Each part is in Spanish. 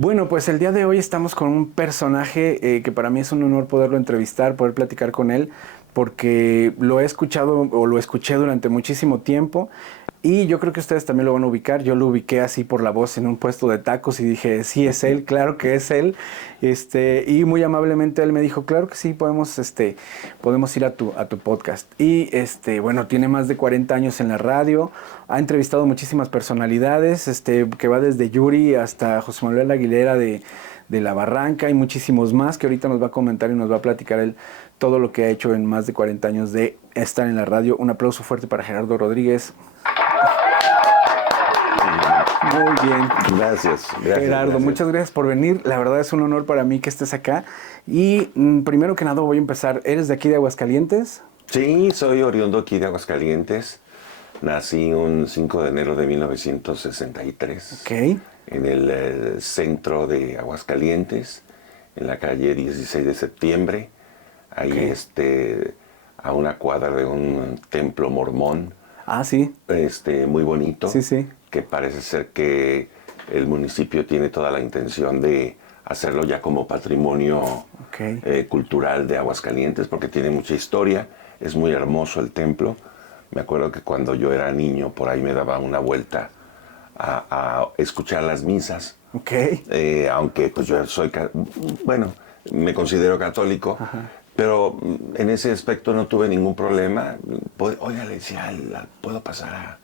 Bueno, pues el día de hoy estamos con un personaje que para mí es un honor poderlo entrevistar, poder platicar con él, porque lo he escuchado o lo escuché durante muchísimo tiempo y yo creo que ustedes también lo van a ubicar. Yo lo ubiqué así por la voz en un puesto de tacos y dije, sí es él, claro que es él. Y muy amablemente él me dijo, claro que sí, podemos ir a tu podcast. Y bueno, tiene más de 40 años en la radio, ha entrevistado muchísimas personalidades, que va desde Yuri hasta José Manuel Aguilera de La Barranca y muchísimos más que ahorita nos va a comentar y nos va a platicar él todo lo que ha hecho en más de 40 años de estar en la radio. Un aplauso fuerte para Gerardo Rodríguez. Muy bien. Gracias, Gerardo, gracias. muchas gracias por venir. La verdad es un honor para mí que estés acá. Y primero que nada voy a empezar. ¿Eres de aquí de Aguascalientes? Sí, soy oriundo aquí de Aguascalientes. Nací un 5 de enero de 1963 Ok. en el centro de Aguascalientes, en la calle 16 de septiembre. Ahí Ok. a una cuadra de un templo mormón, Ah, sí. muy bonito, Sí, sí. que parece ser que el municipio tiene toda la intención de hacerlo ya como patrimonio Ok. cultural de Aguascalientes, porque tiene mucha historia, es muy hermoso el templo. Me acuerdo que cuando yo era niño, por ahí me daba una vuelta a escuchar las misas, Ok. aunque pues yo bueno, me considero católico, Ajá. pero en ese aspecto no tuve ningún problema. Oiga, le decía, ¿puedo pasar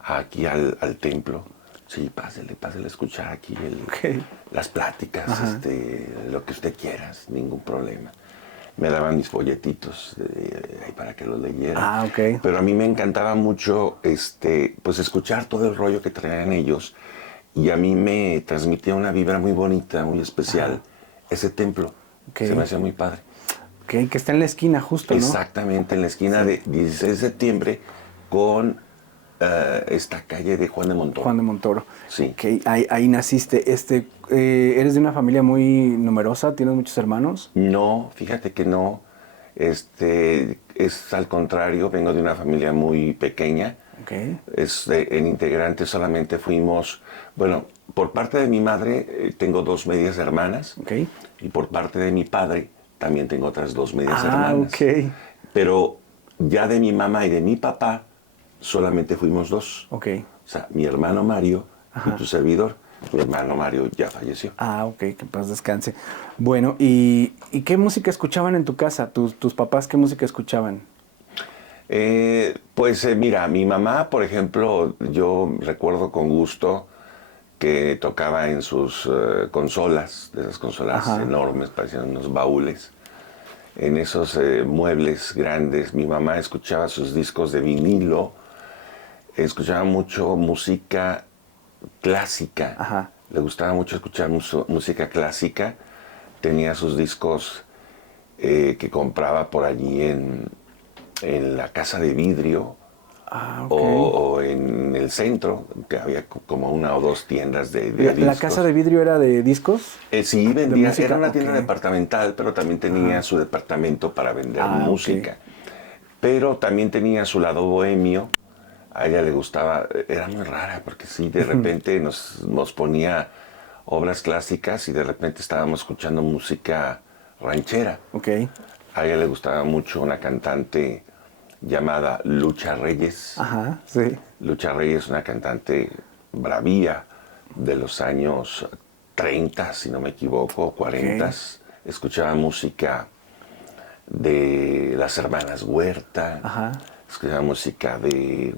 aquí al templo? Sí, pásele a escuchar aquí Ok. las pláticas, Ajá. lo que usted quiera, ningún problema. Me daban mis folletitos ahí para que los leyera. Ah, ok. Pero a mí me encantaba mucho pues escuchar todo el rollo que traían ellos, y a mí me transmitía una vibra muy bonita, muy especial, Ajá. ese templo. Ok. Se me hacía muy padre. Ok, que está en la esquina justo, ¿no? Exactamente, en la esquina Sí. de 16 de septiembre con esta calle de Juan de Juan Montoro. de Montoro. Sí. Ok, ahí naciste. ¿Eres de una familia muy numerosa? ¿Tienes muchos hermanos? No, fíjate que no. Es al contrario, vengo de una familia muy pequeña. Ok. En integrantes solamente fuimos, bueno, por parte de mi madre tengo dos medias hermanas, Ok. y por parte de mi padre también tengo otras dos medias Ah, ok. hermanas. Pero ya de mi mamá y de mi papá solamente fuimos dos. Ok. O sea, mi hermano Mario y Ajá. tu servidor. Mi hermano Mario ya falleció. Ah, ok, que en paz descanse. Bueno, ¿y qué música escuchaban en tu casa? ¿Tus papás qué música escuchaban? Mira, mi mamá, por ejemplo, yo recuerdo con gusto que tocaba en sus consolas, de esas consolas Ajá. enormes, parecían unos baúles, en esos muebles grandes. Mi mamá escuchaba sus discos de vinilo, escuchaba mucho música clásica, Ajá. le gustaba mucho escuchar música clásica, tenía sus discos que compraba por allí en la Casa de Vidrio, Ah, o, ok. o en el centro, que había como una o dos tiendas de ¿La casa de discos. vidrio era de discos? Sí, ¿De vendía, era música? una Ok. tienda departamental, pero también tenía Ajá. su departamento para vender Ah, ok. música. Pero también tenía su lado bohemio. A ella le gustaba, era muy rara, porque sí, de repente nos ponía obras clásicas y de repente estábamos escuchando música ranchera. Ok. A ella le gustaba mucho una cantante llamada Lucha Reyes. Ajá, sí. Lucha Reyes, una cantante bravía de los años 30, si no me equivoco, Ok. 40. Escuchaba música de las hermanas Huerta, Ajá. escuchaba música de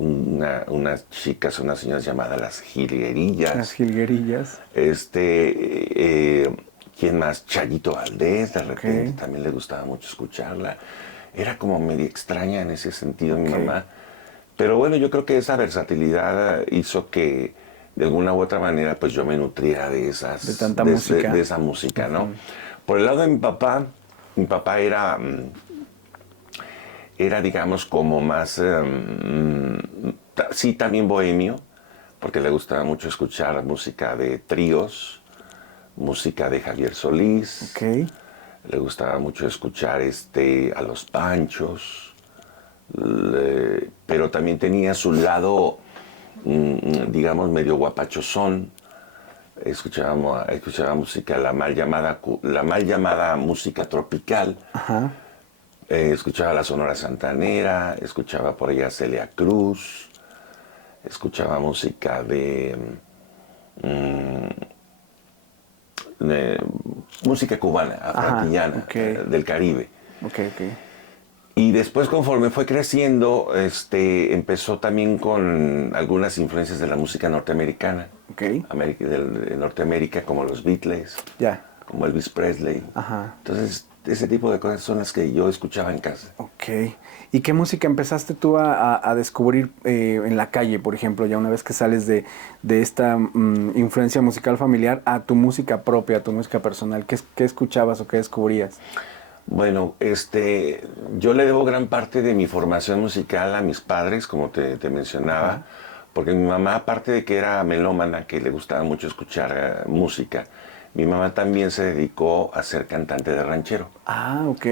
unas chicas, unas señoras llamadas las Las Jilguerillas. jilguerillas. ¿Quién más? Chayito Valdés, de Ok. repente también le gustaba mucho escucharla. Era como medio extraña en ese sentido mi Ok. mamá. Pero bueno, yo creo que esa versatilidad hizo que de alguna u otra manera pues yo me nutriera de De esas, tanta música. de esa música, ¿no? Por el lado de mi papá era digamos como más, sí, también bohemio, porque le gustaba mucho escuchar música de tríos, música de Javier Ok. Solís, le gustaba mucho escuchar a Los Panchos, pero también tenía su lado, digamos, medio guapachosón. escuchaba música, la mal llamada música tropical. Ajá. Escuchaba la Sonora Santanera, escuchaba por allá Celia Cruz, escuchaba música de música cubana, afroantillana, okay. del Caribe. Okay. Y después, conforme fue creciendo, empezó también con algunas influencias de la música norteamericana. Okay. De Norteamérica, como los Beatles, como Elvis Presley. Ajá. Entonces, ese tipo de cosas son las que yo escuchaba en casa. Ok. ¿Y qué música empezaste tú a descubrir en la calle, por ejemplo, ya una vez que sales de esta influencia musical familiar a tu música propia, a tu música personal? ¿Qué escuchabas o qué descubrías? Bueno, yo le debo gran parte de mi formación musical a mis padres, como te mencionaba. Ajá. Porque mi mamá, aparte de que era melómana, que le gustaba mucho escuchar música, mi mamá también se dedicó a ser cantante de ranchero. Ah, ok.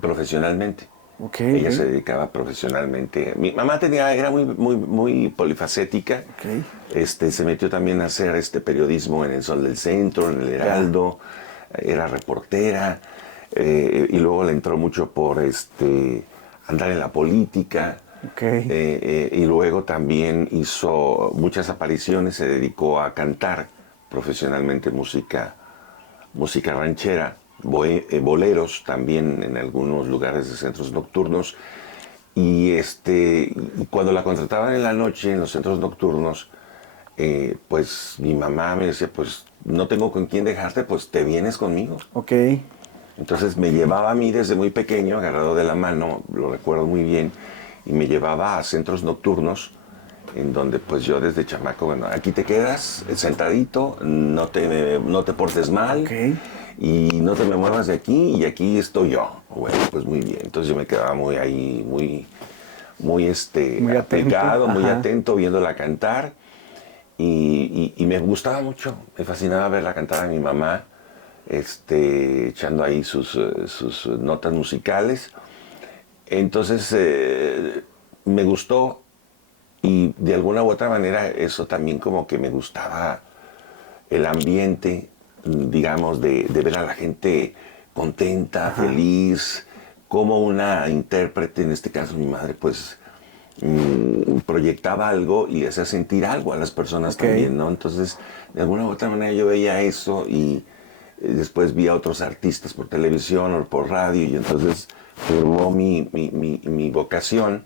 Profesionalmente. Okay, Ella se dedicaba profesionalmente. Mi mamá era muy polifacética. Okay. Se metió también a hacer periodismo en El Sol del Centro, en El Heraldo. Era reportera. Y luego le entró mucho por andar en la política. Okay. Y luego también hizo muchas apariciones, se dedicó a cantar profesionalmente música ranchera, boleros también en algunos lugares de centros nocturnos. Y cuando la contrataban en la noche en los centros nocturnos, pues mi mamá me decía, pues no tengo con quién dejarte, pues te vienes conmigo. Ok. Entonces me llevaba a mí desde muy pequeño, agarrado de la mano, lo recuerdo muy bien, y me llevaba a centros nocturnos en donde pues yo desde chamaco, bueno, aquí te quedas sentadito, no te portes mal, okay, y no te me muevas de aquí, y aquí estoy yo. Bueno, pues muy bien. Entonces yo me quedaba muy aplicado, muy atento, viéndola cantar, y me gustaba mucho, me fascinaba verla cantar a mi mamá, echando ahí sus notas musicales. Entonces me gustó, y de alguna u otra manera eso también como que me gustaba el ambiente, digamos, de ver a la gente contenta, ajá, feliz, como una intérprete, en este caso mi madre, pues proyectaba algo y hacía sentir algo a las personas, okay, también, ¿no? Entonces, de alguna u otra manera yo veía eso, y después vi a otros artistas por televisión o por radio, y entonces formó mi vocación.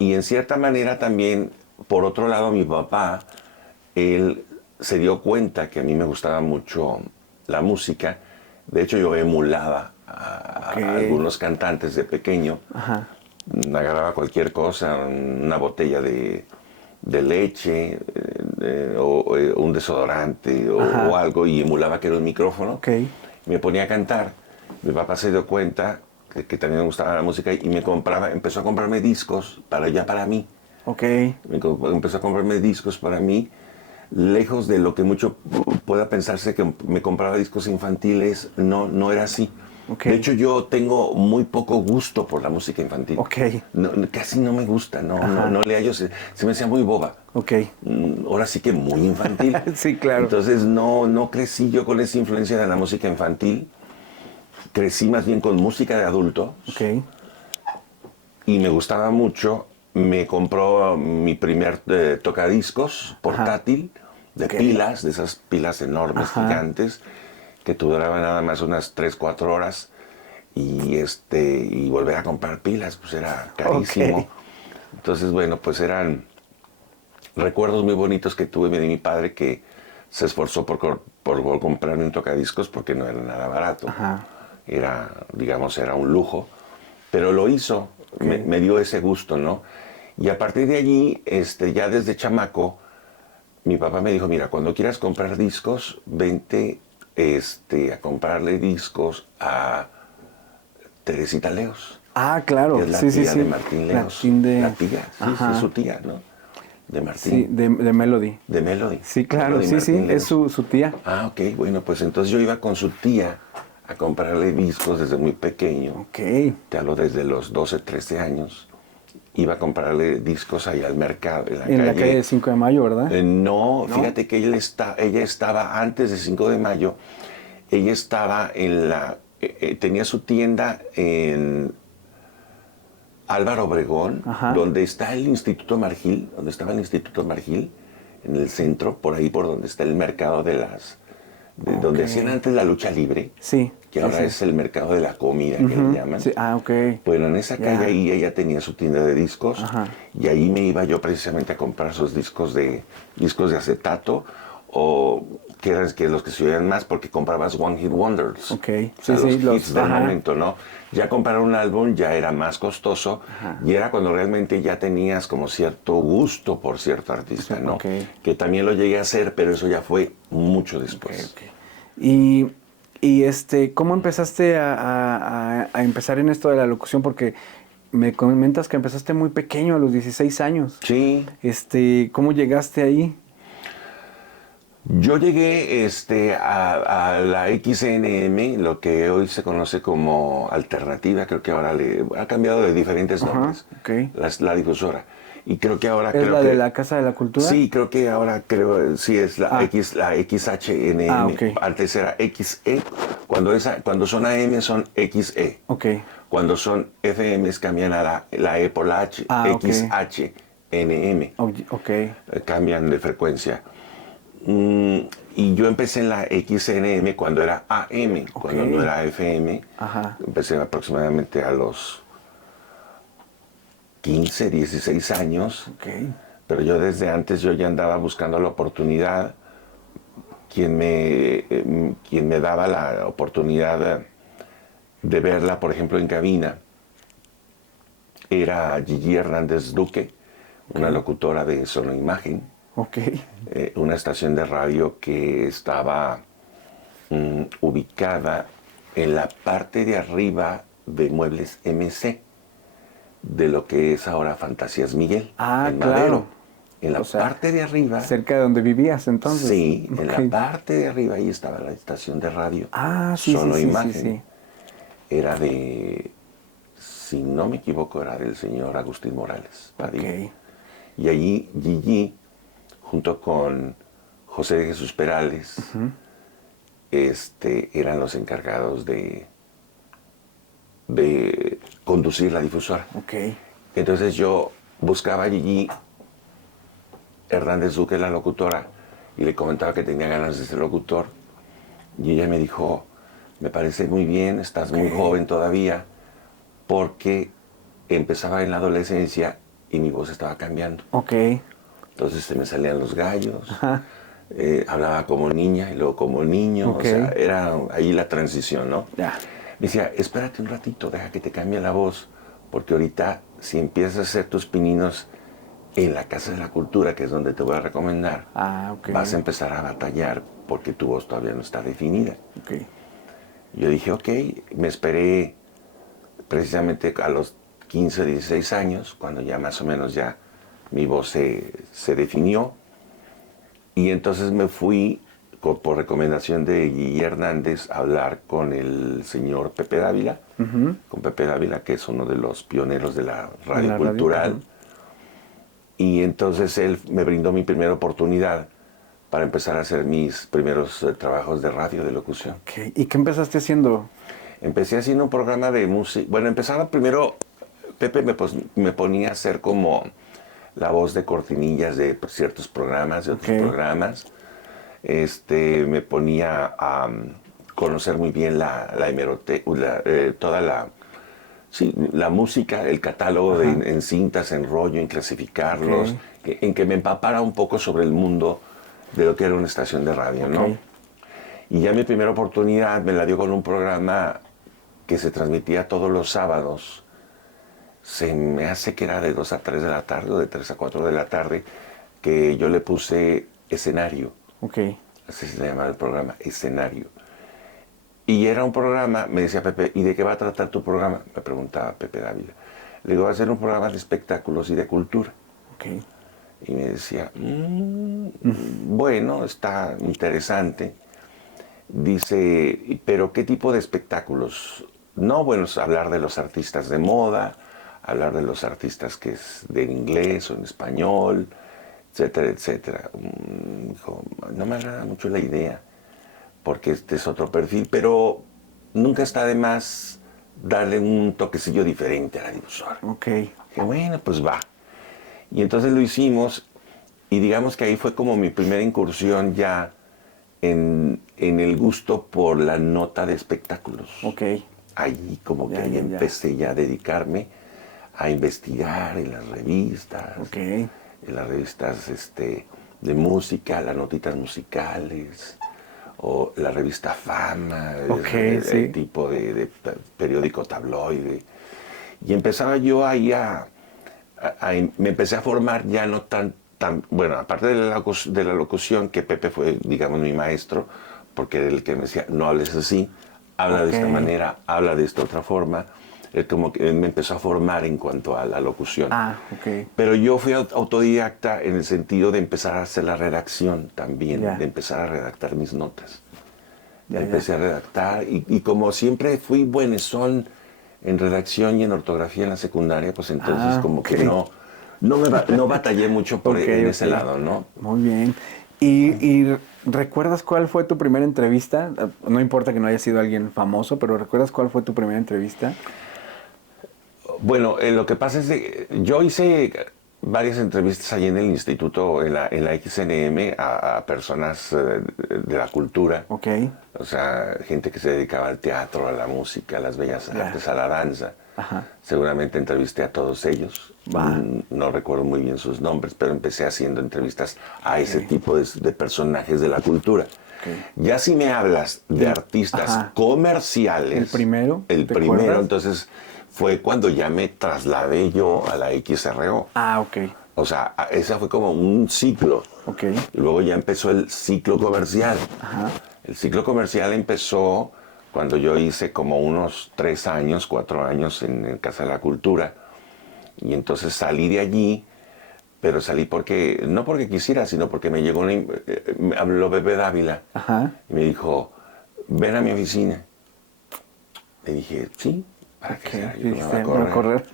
Y en cierta manera también, por otro lado, mi papá, él se dio cuenta que a mí me gustaba mucho la música. De hecho, yo emulaba a algunos cantantes de pequeño. Ajá. Agarraba cualquier cosa, una botella de leche o un desodorante o algo, y emulaba que era un micrófono. Okay. Me ponía a cantar. Mi papá se dio cuenta que también me gustaba la música, y empezó a comprarme discos para mí. Okay. Empezó a comprarme discos para mí, lejos de lo que mucho pueda pensarse que me compraba discos infantiles. No era así. Okay. De hecho, yo tengo muy poco gusto por la música infantil. Okay. Casi no me gusta, no le hallo, se me hacía muy boba. Okay. Ahora sí que muy infantil. Sí, claro. Entonces no crecí yo con esa influencia de la música infantil. Crecí más bien con música de adulto. Okay. Y me gustaba mucho. Me compró mi primer tocadiscos portátil, de pilas, de esas pilas enormes, gigantes, que duraban nada más unas 3-4 horas. Y volver a comprar pilas, pues era carísimo. Okay. Entonces, bueno, pues eran recuerdos muy bonitos que tuve de mi padre, que se esforzó por comprarme un tocadiscos, porque no era nada barato. Ajá. Era un lujo, pero lo hizo. Okay. Me dio ese gusto, ¿no? Y a partir de allí, ya desde chamaco, mi papá me dijo, mira, cuando quieras comprar discos, vente a comprarle discos a Teresita Leos. Ah, claro. Que es la tía de Martín Leos. La tía, sí, es su tía, ¿no? De Martín. Sí, de Melody. De Melody. Sí, claro, sí, es su tía. Ah, ok, bueno, pues entonces yo iba con su tía a comprarle discos desde muy pequeño. Ok. Te hablo desde los 12, 13 años. iba a comprarle discos ahí al mercado, En la calle de 5 de Mayo, ¿verdad? No, ¿No? fíjate que ella estaba antes de 5 de Mayo, ella estaba tenía su tienda en Álvaro Obregón, Ajá. donde está el Instituto Margil, donde estaba el Instituto Margil, en el centro, por ahí por donde está el mercado donde hacían antes la lucha libre, Sí. que ahora sí. es el mercado de la comida, que le llaman. Sí. Ah, ok. Bueno, en esa calle ahí ella tenía su tienda de discos. Ajá. Y ahí me iba yo precisamente a comprar esos discos de acetato, o que eran los que se oían más porque comprabas One Hit Wonders. Ok. O sea, Sí, los hits del ajá. momento, ¿no? Ya comprar un álbum ya era más costoso. Ajá. Y era cuando realmente ya tenías como cierto gusto por cierto artista, ¿no? Ok. Que también lo llegué a hacer, pero eso ya fue mucho después. Ok. ¿Cómo empezaste a empezar en esto de la locución? Porque me comentas que empezaste muy pequeño, a los 16 años. Sí. ¿Cómo llegaste ahí? Yo llegué a la XNM, lo que hoy se conoce como Alternativa, creo que ahora ha cambiado de diferentes nombres, okay. la difusora. Y creo que ahora... ¿Es la de la Casa de la Cultura? Sí, creo que ahora sí es la XHNM. Ah, okay. Antes era XE, cuando son AM son XE. Okay. Cuando son FMs cambian a la E por la H, XHNM. Okay. Cambian de frecuencia. Y yo empecé en la XNM cuando era AM, cuando no era FM. Ajá. Empecé aproximadamente a los 15, 16 años. Okay. Pero yo desde antes yo ya andaba buscando la oportunidad. Quien me daba la oportunidad de verla, por ejemplo, en cabina, era Gigi Hernández Duque, una locutora de Sonoimagen. Okay. Una estación de radio que estaba ubicada en la parte de arriba de Muebles MC, de lo que es ahora Fantasías Miguel, en claro. Madero. En la parte de arriba. Cerca de donde vivías entonces. Sí, en la parte de arriba ahí estaba la estación de radio. Sí, Sonoimagen. sí. Era si no me equivoco, era del señor Agustín Morales Padilla. Okay. Y allí Gigi, junto con José de Jesús Perales, eran los encargados de conducir la difusora. Okay. Entonces yo buscaba a Gigi Hernández Duque, la locutora, y le comentaba que tenía ganas de ser locutor. Y ella me dijo, me parece muy bien, estás muy joven todavía, porque empezaba en la adolescencia y mi voz estaba cambiando. Okay. Entonces se me salían los gallos, hablaba como niña y luego como niño, o sea, era ahí la transición, ¿no? Ya. Me decía, espérate un ratito, deja que te cambie la voz, porque ahorita si empiezas a hacer tus pininos en la Casa de la Cultura, que es donde te voy a recomendar, vas a empezar a batallar porque tu voz todavía no está definida. Okay. Yo dije, ok, me esperé precisamente a los 15, 16 años, cuando ya más o menos ya mi voz se definió, y entonces me fui por recomendación de Gigi Hernández a hablar con el señor Pepe Dávila, con Pepe Dávila, que es uno de los pioneros de la radio cultural. Y entonces él me brindó mi primera oportunidad para empezar a hacer mis primeros trabajos de radio, de locución. Okay. ¿Y qué empezaste haciendo? Empecé haciendo un programa de música. Bueno, empezaba primero, Pepe me ponía a hacer como la voz de cortinillas de ciertos programas, de otros programas. Me ponía a conocer muy bien la hemeroteca, toda la música, el catálogo en cintas, en rollo, en clasificarlos, en que me empapara un poco sobre el mundo de lo que era una estación de radio, ¿no? Y ya mi primera oportunidad me la dio con un programa que se transmitía todos los sábados. Se me hace que era de 2 a 3 de la tarde o de 3 a 4 de la tarde, que yo le puse Escenario. Así se llamaba el programa, Escenario. Y era un programa, me decía Pepe, ¿y de qué va a tratar tu programa? Me preguntaba Pepe Dávila. Le digo, va a ser un programa de espectáculos y de cultura. Y me decía, bueno, está interesante. Dice, ¿pero qué tipo de espectáculos? No, bueno, es hablar de los artistas de moda, hablar de los artistas que es de inglés o en español, etcétera, etcétera. Dijo, no me agrada mucho la idea, porque este es otro perfil, pero nunca está de más darle un toquecillo diferente a la difusora. Ok. Dije, bueno, pues va. Y entonces lo hicimos, y digamos que ahí fue como mi primera incursión ya en el gusto por la nota de espectáculos. Ok. Allí como que Ya, ahí ya. empecé ya a dedicarme a investigar en las revistas, Ok. en las revistas de música, las notitas musicales, o la revista Fama, Ok, sí. el tipo de periódico tabloide. Y empezaba yo ahí me empecé a formar ya no tan, bueno, aparte de la locución, que Pepe fue, digamos, mi maestro, porque era el que me decía, no hables así, habla de esta manera, habla de esta otra forma. Él como que me empezó a formar en cuanto a la locución. Ok. Pero yo fui autodidacta en el sentido de empezar a hacer la redacción también, de empezar a redactar mis notas. Empecé a redactar y como siempre fui buenezón en redacción y en ortografía en la secundaria, pues entonces como que no batallé mucho en ese lado, ¿no? Muy bien. ¿Y recuerdas cuál fue tu primera entrevista? No importa que no haya sido alguien famoso, pero ¿recuerdas cuál fue tu primera entrevista? Bueno, lo que pasa es que yo hice varias entrevistas allí en el instituto, en la XNM, a personas de la cultura. Ok. O sea, gente que se dedicaba al teatro, a la música, a las bellas artes, a la danza. Ajá. Seguramente entrevisté a todos ellos. No recuerdo muy bien sus nombres, pero empecé haciendo entrevistas a ese tipo de personajes de la cultura. Ya si me hablas de artistas comerciales... ¿El primero? El primero, entonces, fue cuando ya me trasladé yo a la XRO. Ok. O sea, ese fue como un ciclo. Ok. Luego ya empezó el ciclo comercial. El ciclo comercial empezó cuando yo hice como unos 3 años, 4 años en Casa de la Cultura. Y entonces salí de allí, pero salí no porque quisiera, sino porque me llegó me habló Pepe Dávila. Y me dijo, ven a mi oficina. Le dije, sí, ¿para qué será? Yo me voy a correr.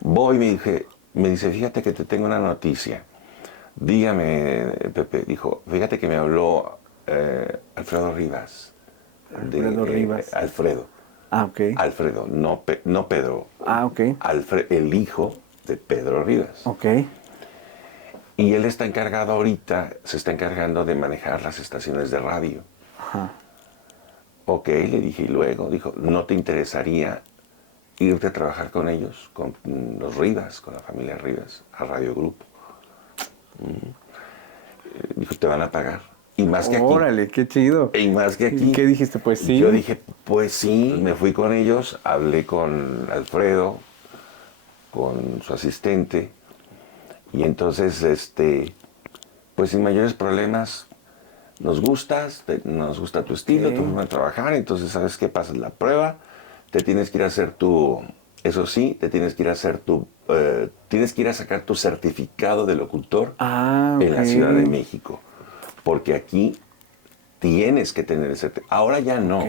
Voy y me dice, fíjate que te tengo una noticia. Dígame, Pepe. Dijo, fíjate que me habló Alfredo Rivas. Alfredo Rivas. Alfredo. Ok. Alfredo, no Pedro. Ok. El hijo de Pedro Rivas. Ok. Y él está encargado ahorita, se está encargando de manejar las estaciones de radio. Ok, le dije, y luego, dijo, ¿no te interesaría irte a trabajar con ellos, con los Rivas, con la familia Rivas, a Radio Grupo? Dijo, te van a pagar. Y más que aquí. Órale, qué chido. Y más que aquí. ¿Y qué dijiste? Pues sí. Yo dije, pues sí. Me fui con ellos, hablé con Alfredo, con su asistente. Y entonces, pues sin mayores problemas, nos gusta tu estilo, tu forma de trabajar. Entonces, ¿sabes qué? Pasas la prueba, te tienes que ir a hacer eso sí, te tienes que ir a hacer tienes que ir a sacar tu certificado de locutor en la Ciudad de México. Porque aquí tienes que tener ese... Ahora ya no.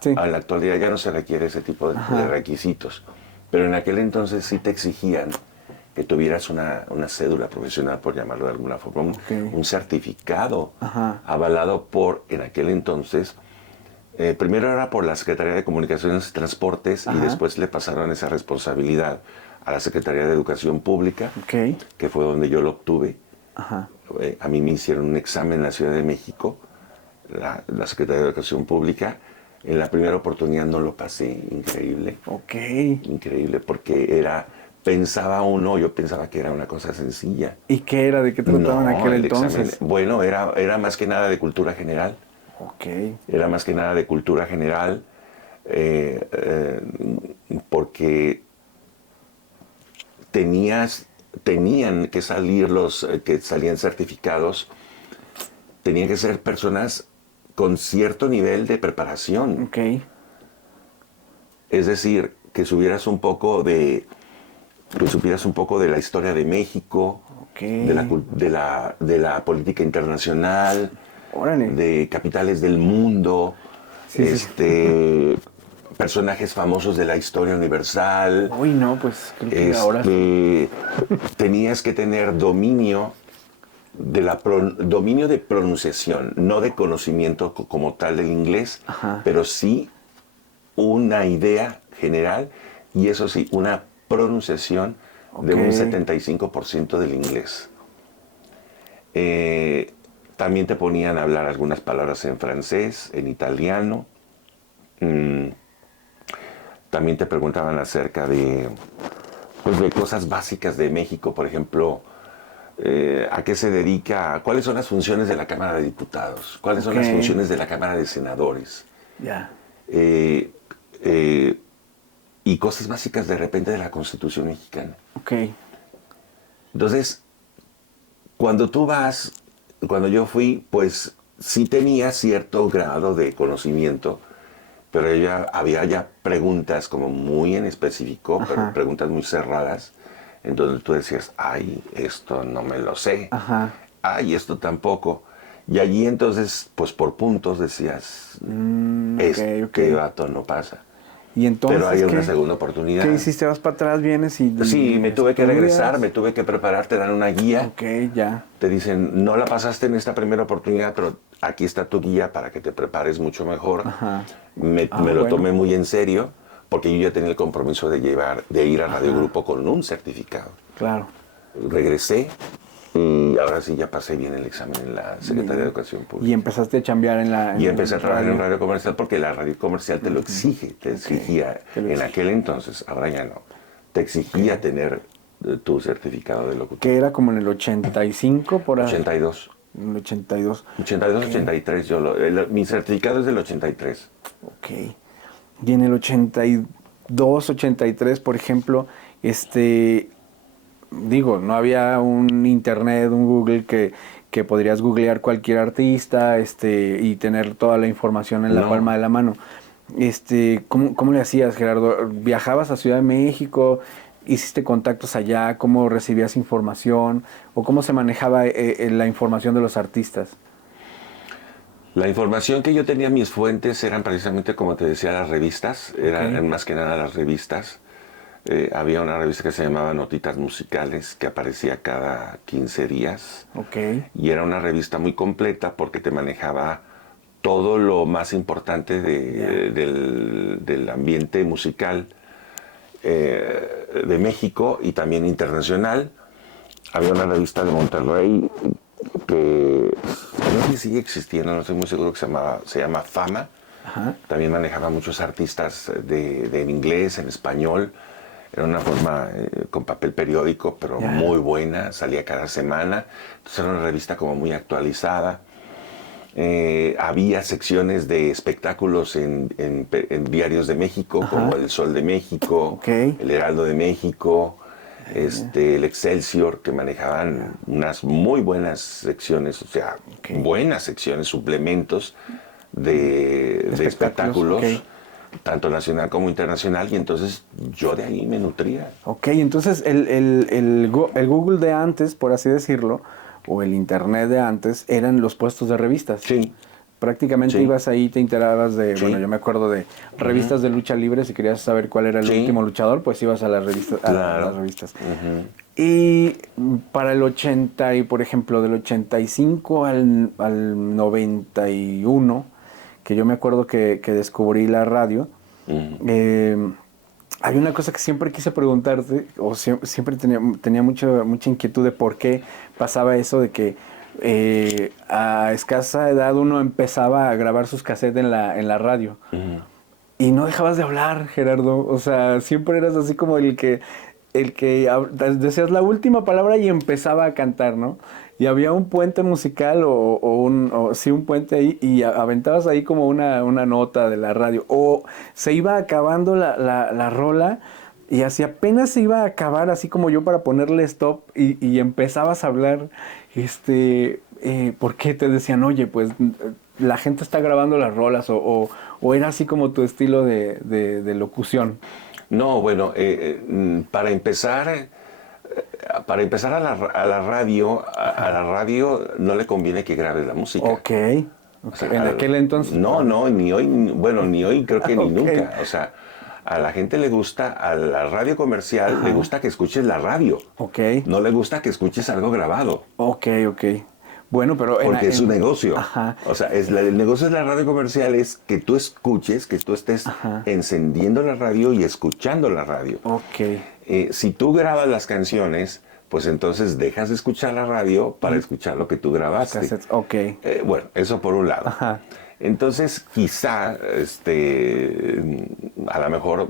Sí. A la actualidad ya no se requiere ese tipo de requisitos. Pero en aquel entonces sí te exigían que tuvieras una cédula profesional, por llamarlo de alguna forma, un certificado avalado por, en aquel entonces, primero era por la Secretaría de Comunicaciones y Transportes y después le pasaron esa responsabilidad a la Secretaría de Educación Pública, que fue donde yo lo obtuve. A mí me hicieron un examen en la Ciudad de México, la Secretaría de Educación Pública. En la primera oportunidad no lo pasé, increíble. Increíble, porque yo pensaba que era una cosa sencilla. ¿Y qué era? ¿De qué trataban aquel entonces? Examen, bueno, era más que nada de cultura general. Era más que nada de cultura general, porque tenían que salir que salían certificados, tenían que ser personas con cierto nivel de preparación. Es decir, que supieras un poco de la historia de México, de la política internacional, de capitales del mundo, personajes famosos de la historia universal. Uy, no, pues creo que ahora sí. Tenías que tener dominio dominio de pronunciación, no de conocimiento como tal del inglés, Ajá. pero sí una idea general y eso sí, una pronunciación de un Ok. 75% del inglés. También te ponían a hablar algunas palabras en francés, en italiano. También te preguntaban acerca pues, de cosas básicas de México, por ejemplo, a qué se dedica, cuáles son las funciones de la Cámara de Diputados, cuáles son las Ok. funciones de la Cámara de Senadores, Ya. eh, eh, y cosas básicas de repente de la Constitución mexicana. Ok. Entonces, cuando yo fui, pues sí tenía cierto grado de conocimiento, pero había ya preguntas como muy en específico, pero Ajá. preguntas muy cerradas, en donde tú decías, ay, esto no me lo sé, Ajá. ay, esto tampoco. Y allí entonces, pues por puntos decías, Ok, ok. este vato no pasa. Y Pero hay entonces, una ¿qué? segunda ¿Qué oportunidad. hiciste? ¿Vas para atrás, vienes Sí, y me tuve que regresar, me estudias? tuve que preparar, te dan una guía. Ok, ya. Te dicen, no la pasaste en esta primera oportunidad, pero aquí está tu guía para que te prepares mucho mejor. Ajá. Me lo Bueno. tomé muy en serio porque yo ya tenía el compromiso de ir a Radio Ajá. Grupo con un certificado. Claro. Regresé y ahora sí ya pasé bien el examen en la Secretaría de Bien. Educación Y Pública. empezaste a chambear Y empecé a en trabajar en radio. radio comercial porque la radio comercial te lo exige, te exigía. te lo En exige. aquel entonces, ahora ya no, te exigía tener tu certificado de locutor. Que era como en el 85, por ahí. 82. En el 82. 82, Ok. 83, mi certificado es del 83. Ok. Y en el 82, 83, por ejemplo, digo, no había un internet, un Google que podrías googlear cualquier artista, y tener toda la información en la palma No, de la mano. ¿Cómo le hacías, Gerardo? ¿Viajabas a Ciudad de México? ¿Hiciste contactos allá? ¿Cómo recibías información? ¿O cómo se manejaba la información de los artistas? la información que yo tenía, mis fuentes eran precisamente, como te decía, las revistas, Ok, eran más que nada las revistas. Había una revista que se llamaba Notitas Musicales, que aparecía cada 15 días. ok, Y era una revista muy completa porque te manejaba todo lo más importante ya. del ambiente musical de México y también internacional. Había una revista de Monterrey que no sé si sigue existiendo, no estoy muy seguro, que se llama Fama. Ajá. También manejaba muchos artistas en inglés, en español. Era una forma con papel periódico, pero Ya. muy buena, salía cada semana. Entonces era una revista como muy actualizada. Había secciones de espectáculos en diarios de México, Ajá. como El Sol de México, Ok. El Heraldo de México, el Excelsior, que manejaban unas muy buenas secciones, o sea, Ok. buenas secciones, suplementos de Espectáculos, espectáculos, ok. tanto nacional como internacional, y entonces yo de ahí me nutría. Ok, entonces el Google de antes, por así decirlo, o el Internet de antes, eran los puestos de revistas. Sí, Prácticamente sí, ibas ahí, te enterabas de, bueno, yo sí, me acuerdo de revistas de lucha libre, si querías saber cuál era el sí, último luchador, pues ibas a las revistas, a las claro. revistas. Ujú. Y para el 80, y por ejemplo, del 85 al 91, que yo me acuerdo que descubrí la radio, eh, hay una cosa que siempre quise preguntarte, o siempre tenía mucha inquietud de por qué pasaba eso de que a escasa edad uno empezaba a grabar sus cassettes en la radio. Y no dejabas de hablar, Gerardo. O sea, siempre eras así como el que decías la última palabra y empezaba a cantar, ¿no? Y había un puente musical sí, un puente ahí y aventabas ahí como una nota de la radio. O se iba acabando la rola y así apenas se iba a acabar, así como yo para ponerle stop y empezabas a hablar, ¿por qué te decían, oye, pues la gente está grabando las rolas o era así como tu estilo de locución? No, bueno, para empezar a la radio no le conviene que grabes la música. Ok, O sea, ¿En aquel entonces? No, ni hoy, bueno, ni hoy creo que ni Ok. nunca. O sea, a la gente le gusta, a la radio comercial, le gusta que escuches la radio. Ok, No le gusta que escuches algo grabado. ok. Bueno, pero Porque es su negocio. Ajá, O sea, el negocio de la radio comercial es que tú escuches, que tú estés encendiendo la radio y escuchando la radio. ok. Si tú grabas las canciones, pues entonces dejas de escuchar la radio para escuchar lo que tú grabaste. Cassettes, ok. Bueno, eso por un lado. Ajá. Entonces, quizá, a lo mejor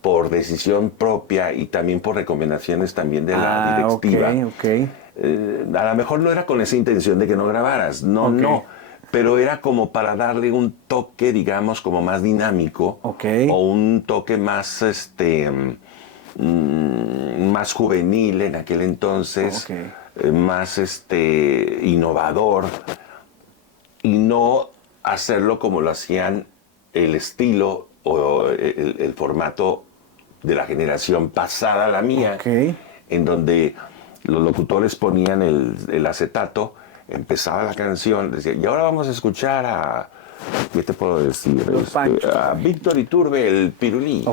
por decisión propia y también por recomendaciones también de la directiva, Ok. a lo mejor no era con esa intención de que no grabaras, no, pero era como para darle un toque, digamos, como más dinámico, Ok. o un toque más, más juvenil en aquel entonces, más, innovador, y no hacerlo como lo hacían el estilo o el formato de la generación pasada a la mía, en donde los locutores ponían el acetato, empezaba la canción, decía, y ahora vamos a escuchar a, ¿qué te puedo decir? A Víctor Iturbe, el Pirulí,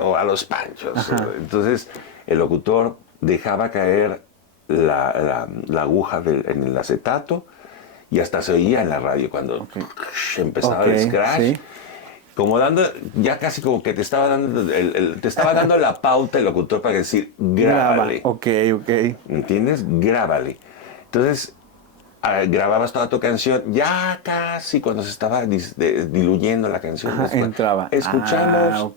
o a los Panchos. Entonces, el locutor dejaba caer la aguja en el acetato y hasta se oía en la radio cuando empezaba el scratch. ¿Sí? Como dando, ya casi como que te estaba dando la pauta el locutor para decir, grábale. Ok. ¿Entiendes? Grábale. Entonces, grababas toda tu canción, ya casi cuando se estaba diluyendo la canción. Entraba. Escuchamos a los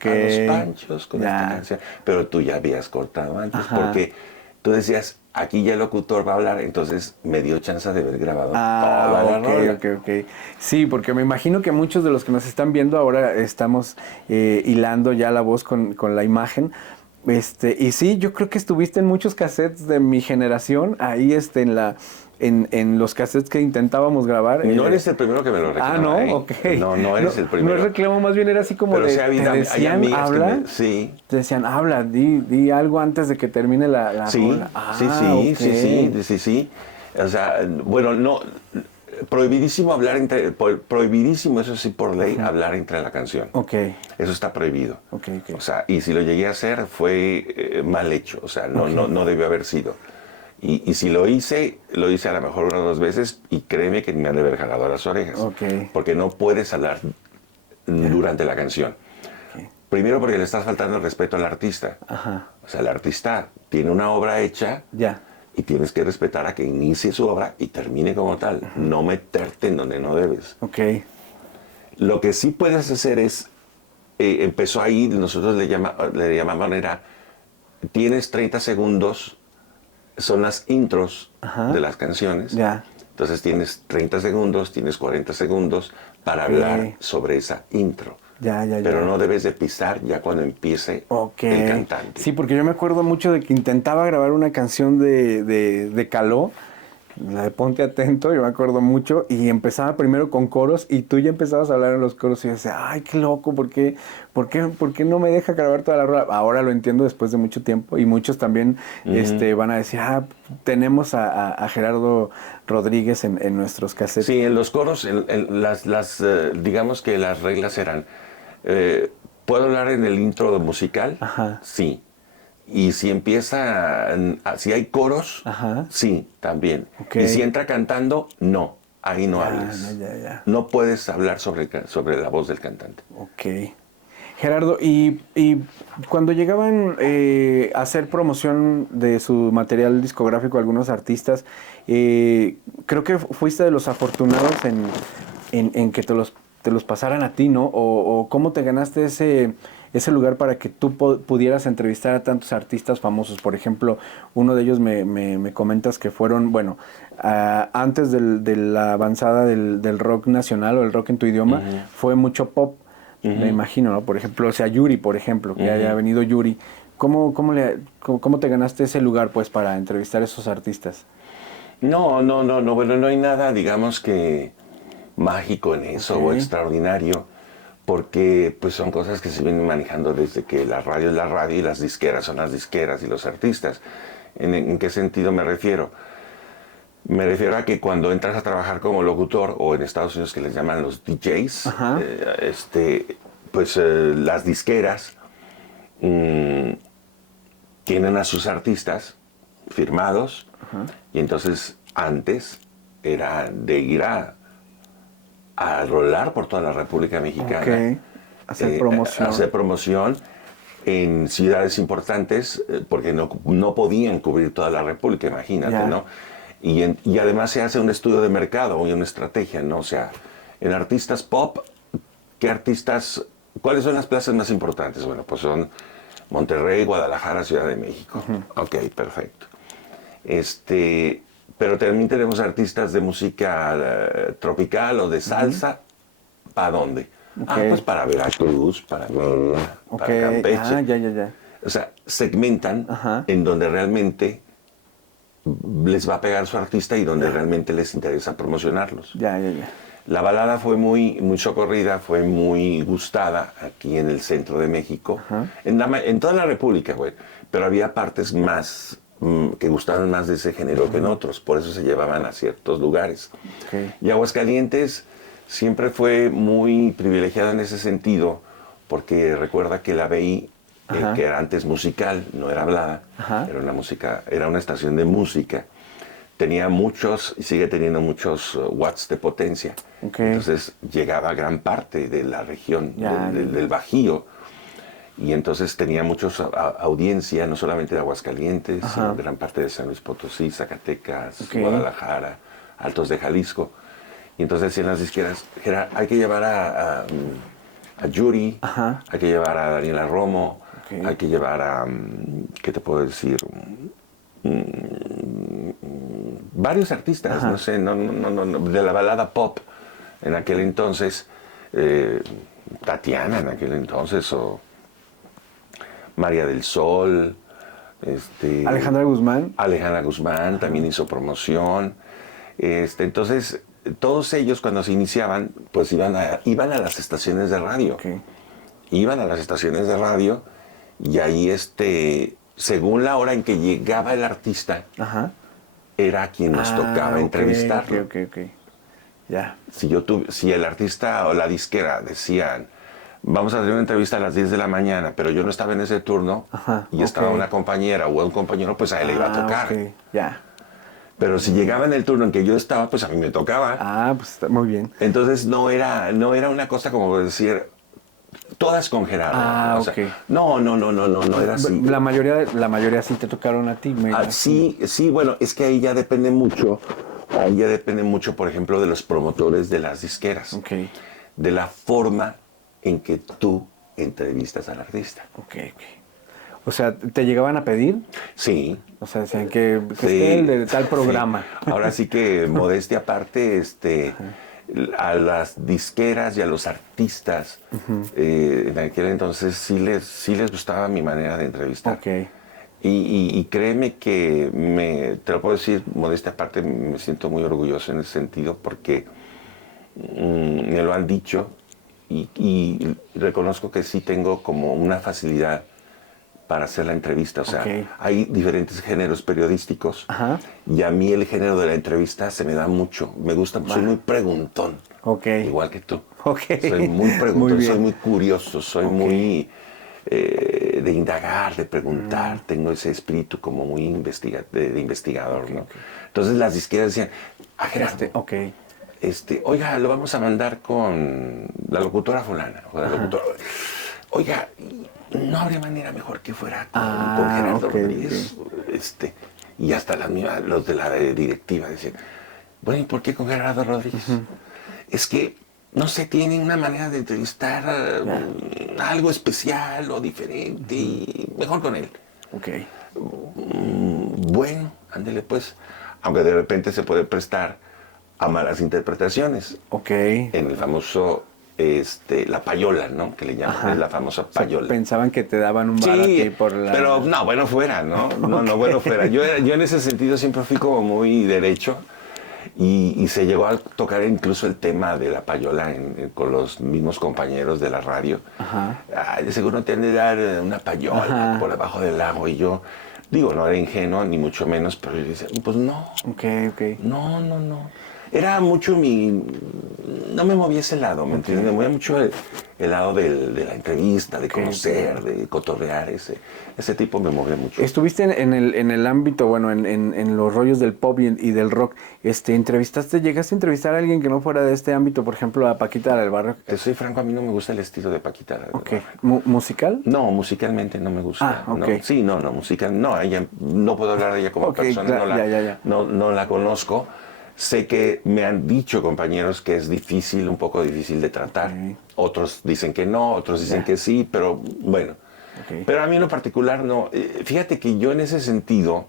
Panchos con esta canción. Pero tú ya habías cortado antes, porque tú decías, aquí ya el locutor va a hablar, entonces me dio chance de haber grabado toda la rola. Ok. Sí, porque me imagino que muchos de los que nos están viendo ahora estamos hilando ya la voz con la imagen. Y sí, yo creo que estuviste en muchos cassettes de mi generación, ahí en los cassettes que intentábamos grabar. No eres el primero que me lo reclama. ¿No? Ok. No eres el primero. No es reclamo, más bien era así como pero de, te decían, habla. Sí. Te decían, habla, di algo antes de que termine la rola. Sí. O sea, bueno, no, prohibidísimo prohibidísimo, eso sí, por ley, hablar entre la canción. Eso está prohibido. O sea, y si lo llegué a hacer fue mal hecho, o sea, no debió haber sido. Y si lo hice a lo mejor 1 o 2 veces y créeme que me han de haber jalado las orejas. Porque no puedes hablar durante la canción. Primero porque le estás faltando el respeto al artista. O sea, el artista tiene una obra hecha y tienes que respetar a que inicie su obra y termine como tal. No meterte en donde no debes. Lo que sí puedes hacer es, empezó ahí, nosotros le llamamos tienes 30 segundos. Son las intros de las canciones. Entonces tienes 30 segundos, tienes 40 segundos para hablar sobre esa intro. Pero no debes de pisar ya cuando empiece el cantante. Sí, porque yo me acuerdo mucho de que intentaba grabar una canción de Caló, la de Ponte Atento, yo me acuerdo mucho, y empezaba primero con coros y tú ya empezabas a hablar en los coros y yo decía, ay, qué loco, ¿por qué no me deja grabar toda la rola? Ahora lo entiendo después de mucho tiempo y muchos también van a decir, tenemos a Gerardo Rodríguez en nuestros cassettes. Sí, en los coros, digamos que las reglas eran, ¿puedo hablar en el intro musical? Sí. Y si si hay coros, sí, también. Y si entra cantando, no, ahí no hables. No puedes hablar sobre la voz del cantante. Gerardo, y cuando llegaban a hacer promoción de su material discográfico algunos artistas, creo que fuiste de los afortunados en que te los pasaran a ti, ¿no? O cómo te ganaste ese lugar para que tú pudieras entrevistar a tantos artistas famosos. Por ejemplo, uno de ellos me comentas que fueron, antes de la avanzada del rock nacional o el rock en tu idioma, fue mucho pop, me imagino, ¿no? Por ejemplo, Yuri, por ejemplo, que haya venido Yuri. ¿Cómo te ganaste ese lugar, pues, para entrevistar a esos artistas? No, bueno, no hay nada, digamos que mágico en eso o extraordinario. Porque pues son cosas que se vienen manejando desde que la radio es la radio y las disqueras son las disqueras y los artistas. ¿En qué sentido me refiero? Me refiero a que cuando entras a trabajar como locutor, o en Estados Unidos que les llaman los DJs, pues las disqueras tienen a sus artistas firmados, y entonces antes era de ir a rolar por toda la República Mexicana. Okay. Hacer promoción en ciudades importantes, porque no podían cubrir toda la República, imagínate, ¿no? Y además se hace un estudio de mercado y una estrategia, ¿no? O sea, en artistas pop, ¿cuáles son las plazas más importantes? Bueno, pues son Monterrey, Guadalajara, Ciudad de México. Ok, perfecto. Pero también tenemos artistas de música tropical o de salsa. ¿Para dónde? Pues para Veracruz, para Campeche. Ya. O sea, segmentan en donde realmente les va a pegar su artista y donde realmente les interesa promocionarlos. Ya. La balada fue muy socorrida, fue muy gustada aquí en el centro de México, en toda la República, güey. Pero había partes más que gustaban más de ese género que en otros, por eso se llevaban a ciertos lugares. Okay. Y Aguascalientes siempre fue muy privilegiada en ese sentido, porque recuerda que la BI, que era antes musical, no era hablada, era una estación de música, tenía muchos, y sigue teniendo muchos watts de potencia. Okay. Entonces llegaba gran parte de la región del Bajío, y entonces tenía mucha audiencia, no solamente de Aguascalientes, sino gran parte de San Luis Potosí, Zacatecas, Guadalajara, Altos de Jalisco. Y entonces decían las disqueras, hay que llevar a Yuri, hay que llevar a Daniela Romo, hay que llevar a, ¿qué te puedo decir? Varios artistas, no sé, no, de la balada pop en aquel entonces, Tatiana en aquel entonces, o María del Sol, Alejandra Guzmán también hizo promoción. Entonces, todos ellos cuando se iniciaban, pues iban a las estaciones de radio. Iban a las estaciones de radio y ahí, según la hora en que llegaba el artista, era quien nos tocaba entrevistarlo. Ya. Si el artista o la disquera decían, vamos a hacer una entrevista a las 10 de la mañana, pero yo no estaba en ese turno y estaba una compañera o un compañero, pues a él le iba a tocar. Ya. Pero si llegaba en el turno en que yo estaba, pues a mí me tocaba. Pues está muy bien. Entonces no era una cosa como decir, todas con Gerardo. No era así. La mayoría sí te tocaron a ti. Sí, bueno, es que ahí ya depende mucho, por ejemplo, de los promotores de las disqueras. De la forma en que tú entrevistas al artista. O sea, ¿te llegaban a pedir? Sí. O sea, decían que esté el de tal programa. Sí. Ahora sí que, modestia aparte, a las disqueras y a los artistas, en aquel entonces sí les gustaba mi manera de entrevistar. Y créeme que, te lo puedo decir, modestia aparte, me siento muy orgulloso en ese sentido, porque me lo han dicho y reconozco que sí tengo como una facilidad para hacer la entrevista. O sea, hay diferentes géneros periodísticos y a mí el género de la entrevista se me da mucho. Me gusta, soy muy preguntón, igual que tú. Soy muy preguntón, soy muy curioso, soy muy de indagar, de preguntar. Tengo ese espíritu como muy de investigador, ¿no? Entonces las disqueras decían, Gerardo, oiga, lo vamos a mandar con la locutora fulana. O la locutora. Oiga, ¿no habría manera mejor que fuera con Gerardo Rodríguez? Y hasta los de la directiva decían, bueno, ¿y por qué con Gerardo Rodríguez? Es que, no sé, tienen una manera de entrevistar algo especial o diferente, y mejor con él. Bueno, ándele pues. Aunque de repente se puede prestar a malas interpretaciones. En el famoso, la payola, ¿no? Que le llaman, es la famosa payola. Pensaban que te daban un bar a ti por la... pero no, bueno fuera, ¿no? No, bueno fuera. Yo en ese sentido siempre fui como muy derecho y se llegó a tocar incluso el tema de la payola con los mismos compañeros de la radio. De seguro te han de dar una payola por debajo del lago, y yo... Digo, no era ingenuo, ni mucho menos, pero yo decía, pues no. Ok, ok. No. Era mucho no me movía ese lado, ¿me entiendes? Me movía mucho el lado de la entrevista, de conocer, de cotorrear, ese tipo me movía mucho. Estuviste en el ámbito, bueno, en los rollos del pop y del rock. ¿Llegaste a entrevistar a alguien que no fuera de este ámbito, por ejemplo, a Paquita la del Barrio? Te soy franco, a mí no me gusta el estilo de Paquita la del Barrio. ¿Musical? No, musicalmente no me gusta. Ah, ok. No, sí, no, musical, no, ella, no puedo hablar de ella como persona, no la conozco. Sé que me han dicho compañeros que es difícil, un poco difícil de tratar. Ok. Otros dicen que no, otros dicen que sí, pero bueno. Ok. Pero a mí en lo particular no. Fíjate que yo en ese sentido,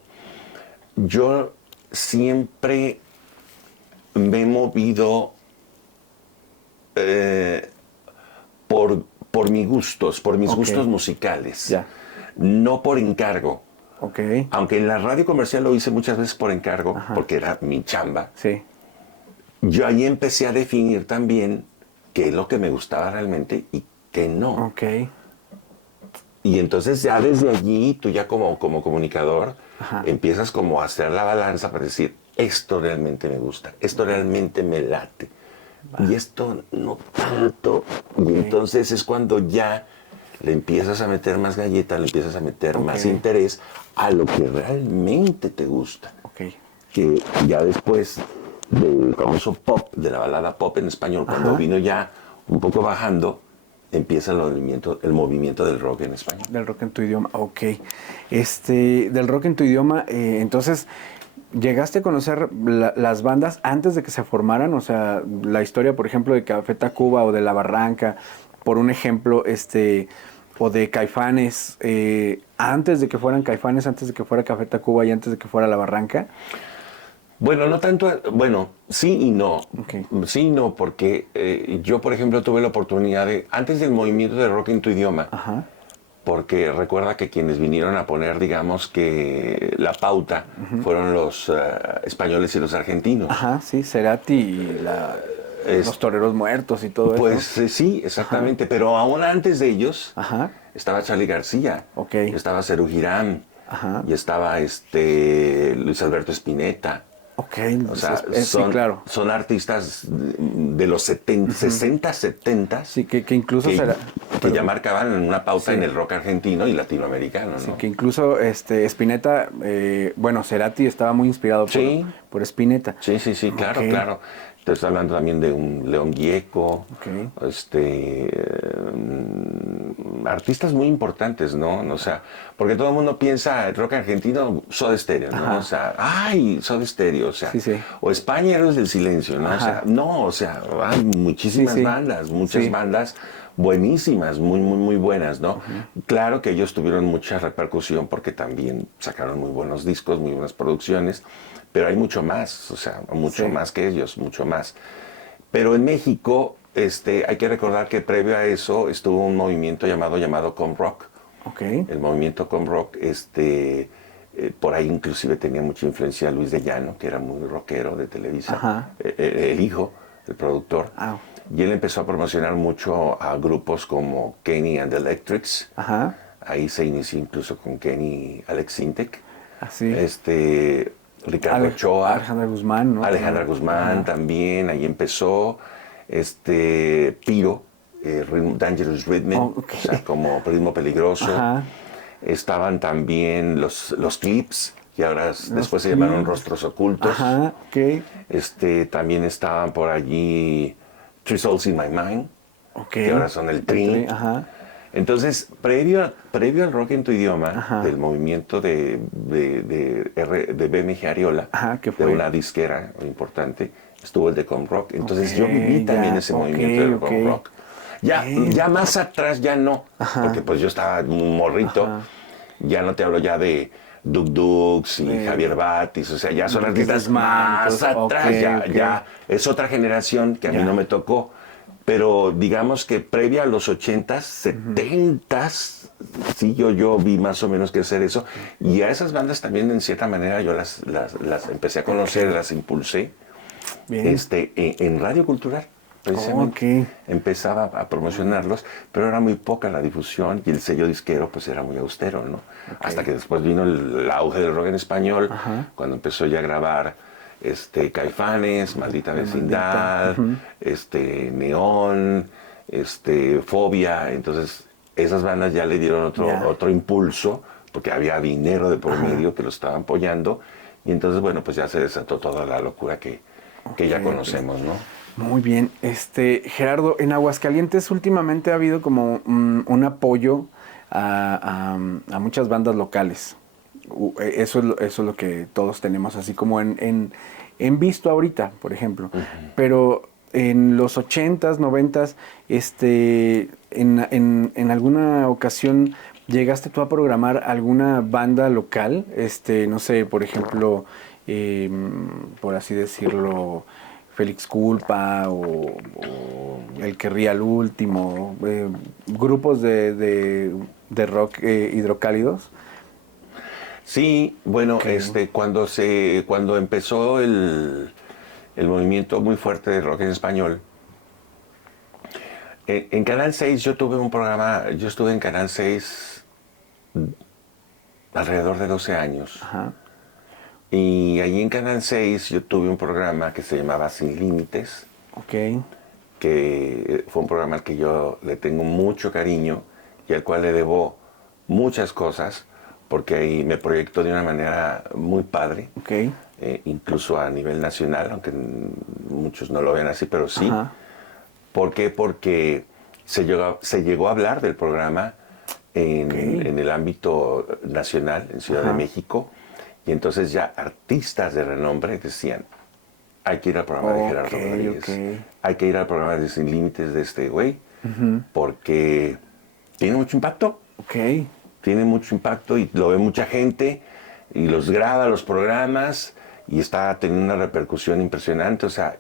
yo siempre me he movido por mis gustos, gustos musicales. Ya. No por encargo. Ok. Aunque en la radio comercial lo hice muchas veces por encargo, Ajá. porque era mi chamba. Sí. Yo ahí empecé a definir también qué es lo que me gustaba realmente y qué no. Ok. Y entonces ya desde allí, tú ya como comunicador, Ajá. empiezas como a hacer la balanza para decir, esto realmente me gusta, esto realmente me late. Y esto no tanto. Y entonces es cuando ya le empiezas a meter más galleta, le empiezas a meter más interés a lo que realmente te gusta. Ok. Que ya después del famoso pop, de la balada pop en español, cuando vino ya un poco bajando, empieza el movimiento del rock en español. Del rock en tu idioma, ok. Del rock en tu idioma, entonces, ¿llegaste a conocer las bandas antes de que se formaran? O sea, la historia, por ejemplo, de Café Tacuba o de La Barranca, por un ejemplo, o de Caifanes, antes de que fueran Caifanes, antes de que fuera Café Tacuba y antes de que fuera La Barranca. Bueno, no tanto, bueno, sí y no. Okay. Sí y no, porque yo, por ejemplo, tuve la oportunidad antes del movimiento de rock en tu idioma, Ajá. porque recuerda que quienes vinieron a poner, digamos, que la pauta fueron los españoles y los argentinos. Ajá, sí, Cerati y los Toreros Muertos y todo pues, eso. Sí, exactamente, pero aún antes de ellos Ajá. estaba Charly García, estaba Serú Girán, Ajá. y estaba Luis Alberto Spinetta. Ok, O sea, sí, claro. Son artistas de los 60, 70. Sí, que incluso que ya marcaban una pauta en el rock argentino y latinoamericano, ¿no? Sí, que incluso Spinetta, Cerati estaba muy inspirado por Spinetta. Sí, claro, claro. Te estoy hablando también de un León Gieco, artistas muy importantes, ¿no? O sea, porque todo el mundo piensa el rock argentino, Soda Stereo, ¿no? Ajá. O sea, Soda Stereo, o sea, o España, Héroes del Silencio, ¿no? Ajá. O sea, hay muchísimas bandas, muchas bandas buenísimas, muy buenas, ¿no? Claro que ellos tuvieron mucha repercusión porque también sacaron muy buenos discos, muy buenas producciones, pero hay mucho más, o sea, mucho más que ellos, mucho más. Pero en México, hay que recordar que previo a eso estuvo un movimiento llamado Com Rock. El movimiento Com Rock, por ahí inclusive tenía mucha influencia Luis de Llano, que era muy rockero de Televisa, el hijo, el productor. Y él empezó a promocionar mucho a grupos como Kenny and the Electrics. Ahí se inició incluso con Kenny Alex Sintek. Ricardo Ochoa. Alejandra Guzmán, ¿no? Alejandra Guzmán también, ahí empezó. Piro, Dangerous Rhythm, o sea, como Ritmo Peligroso. Estaban también los Clips, que ahora después se llamaron Rostros Ocultos. También estaban por allí Three Souls in My Mind, que ahora son el Tri. Entonces, previo al rock en tu idioma, del movimiento de BMG Ariola, de una disquera importante, estuvo el de Com Rock. Entonces yo viví también ese movimiento del Com Rock. Ya más atrás ya no, porque pues yo estaba un morrito. Ya no te hablo ya de Duk Dukes y Javier Batis, o sea, ya son artistas más atrás, ya es otra generación que a mí no me tocó. Pero digamos que previa a los 80s, 70s, sí, yo vi más o menos crecer eso. Y a esas bandas también, en cierta manera, yo las empecé a conocer, las impulsé en Radio Cultural. precisamente. Ok. Empezaba a promocionarlos, pero era muy poca la difusión y el sello disquero pues era muy austero, ¿no? Hasta que después vino el auge del rock en español, cuando empezó ya a grabar Caifanes, Maldita Vecindad, Neón, Fobia. Entonces esas bandas ya le dieron otro impulso, porque había dinero de por medio que lo estaban apoyando, y entonces bueno, pues ya se desató toda la locura que ya conocemos, ¿no? Muy bien. Gerardo, en Aguascalientes últimamente ha habido como un apoyo a muchas bandas locales. Eso es lo que todos tenemos, así como en visto ahorita, por ejemplo. Pero en los 80s, 90s, en alguna ocasión llegaste tú a programar alguna banda local, no sé, por ejemplo, por así decirlo, Félix Culpa o El que ría al último, grupos de rock hidrocálidos. Sí, bueno, cuando empezó el movimiento muy fuerte de rock en español, en Canal 6 yo tuve un programa, yo estuve en Canal 6 alrededor de 12 años. Ajá. Y allí en Canal 6 yo tuve un programa que se llamaba Sin Límites, Ok. que fue un programa al que yo le tengo mucho cariño y al cual le debo muchas cosas, porque ahí me proyectó de una manera muy padre, Ok. incluso a nivel nacional, aunque muchos no lo ven así, pero sí. Ajá. ¿Por qué? Porque se llegó a hablar del programa en el ámbito nacional, en Ciudad de México, y entonces ya artistas de renombre decían, hay que ir al programa de Gerardo Rodríguez, hay que ir al programa de Sin Límites de este güey, porque tiene mucho impacto. Ok. Tiene mucho impacto y lo ve mucha gente y los graba los programas y está teniendo una repercusión impresionante. O sea,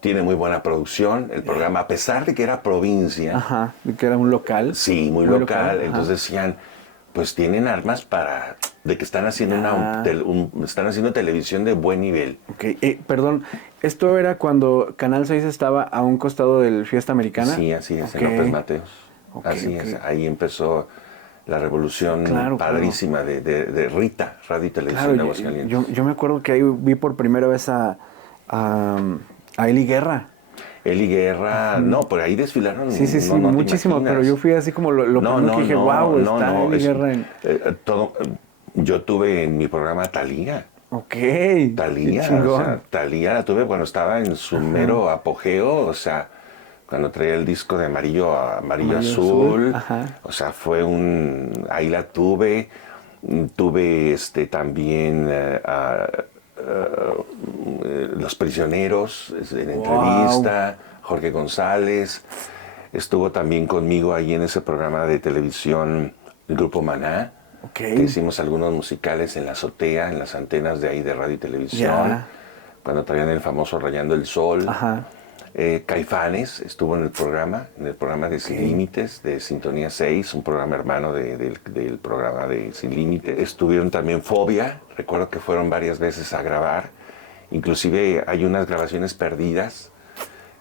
tiene muy buena producción el programa, a pesar de que era provincia. Ajá, de que era un local. Sí, muy local. Entonces decían, pues tienen armas de que están haciendo están haciendo televisión de buen nivel. Ok, perdón, ¿esto era cuando Canal 6 estaba a un costado del Fiesta Americana? Sí, así es, en López Mateos. Así es, ahí empezó la revolución padrísima de Rita, Radio y Televisión de Aguascalientes. Yo me acuerdo que ahí vi por primera vez a Eli Guerra. Eli Guerra, no, por ahí desfilaron. Sí, no muchísimo, pero yo fui así como lo primero que dije, wow, está Eli Guerra en... yo tuve en mi programa Thalía. Ok, Thalía, o sea, Thalía la tuve cuando estaba en su mero apogeo, o sea, cuando traía el disco de amarillo azul, o sea, ahí la tuve. Tuve también Los Prisioneros en entrevista, Jorge González, estuvo también conmigo ahí en ese programa de televisión el grupo Maná, que hicimos algunos musicales en la azotea, en las antenas de ahí de radio y televisión, cuando traían el famoso Rayando el Sol. Caifanes estuvo en el programa de Sin Límites, de Sintonía 6, un programa hermano del programa de Sin Límites. Estuvieron también Fobia, recuerdo que fueron varias veces a grabar, inclusive hay unas grabaciones perdidas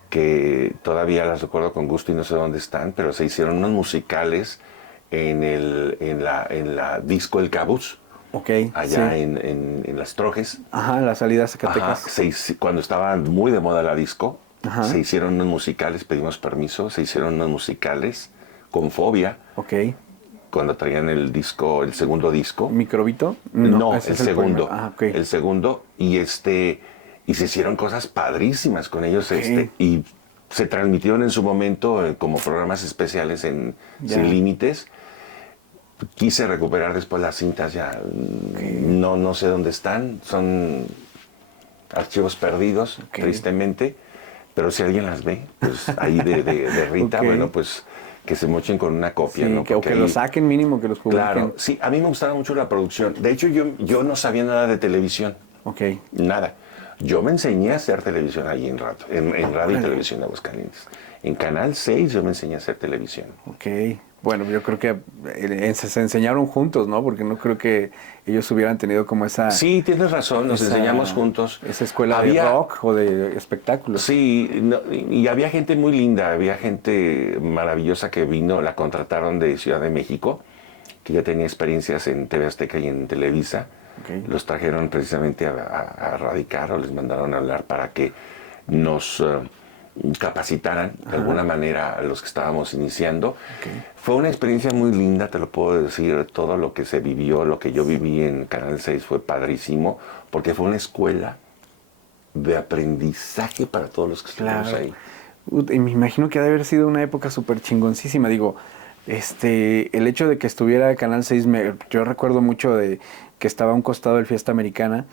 que todavía las recuerdo con gusto y no sé dónde están, pero se hicieron unos musicales en la disco El Cabuz. Allá en Las Trojes. Ajá, la salida a Zacatecas. Cuando estaba muy de moda la disco, se hicieron unos musicales, pedimos permiso, se hicieron unos musicales con Fobia. Cuando traían el segundo disco. ¿Microbito? No, el segundo. El segundo. Y se hicieron cosas padrísimas con ellos. Y se transmitieron en su momento como programas especiales en Sin Límites. Quise recuperar después las cintas ya. No sé dónde están. Son archivos perdidos, tristemente. Pero si alguien las ve, pues ahí de Rita, bueno, pues que se mochen con una copia, ¿no? O que lo saquen mínimo, que los publiquen. Claro, sí, a mí me gustaba mucho la producción. De hecho, yo no sabía nada de televisión. Nada. Yo me enseñé a hacer televisión ahí en Radio y Televisión de Aguascalientes. En Canal 6 yo me enseñé a hacer televisión. bueno, yo creo que se enseñaron juntos, ¿no? Porque no creo que ellos hubieran tenido como esa... Sí, tienes razón, nos enseñamos juntos. Esa escuela de rock o de espectáculos. Sí, y había gente muy linda, había gente maravillosa que vino, la contrataron de Ciudad de México, que ya tenía experiencias en TV Azteca y en Televisa. Okay. Los trajeron precisamente a radicar o les mandaron a hablar para que nos capacitaran de alguna manera a los que estábamos iniciando. Okay. Fue una experiencia muy linda, te lo puedo decir, todo lo que se vivió, lo que yo viví en Canal 6 fue padrísimo, porque fue una escuela de aprendizaje para todos los que estuvimos ahí. Y me imagino que ha de haber sido una época súper chingoncísima, digo, el hecho de que estuviera Canal 6, yo recuerdo mucho de que estaba a un costado del Fiesta Americana,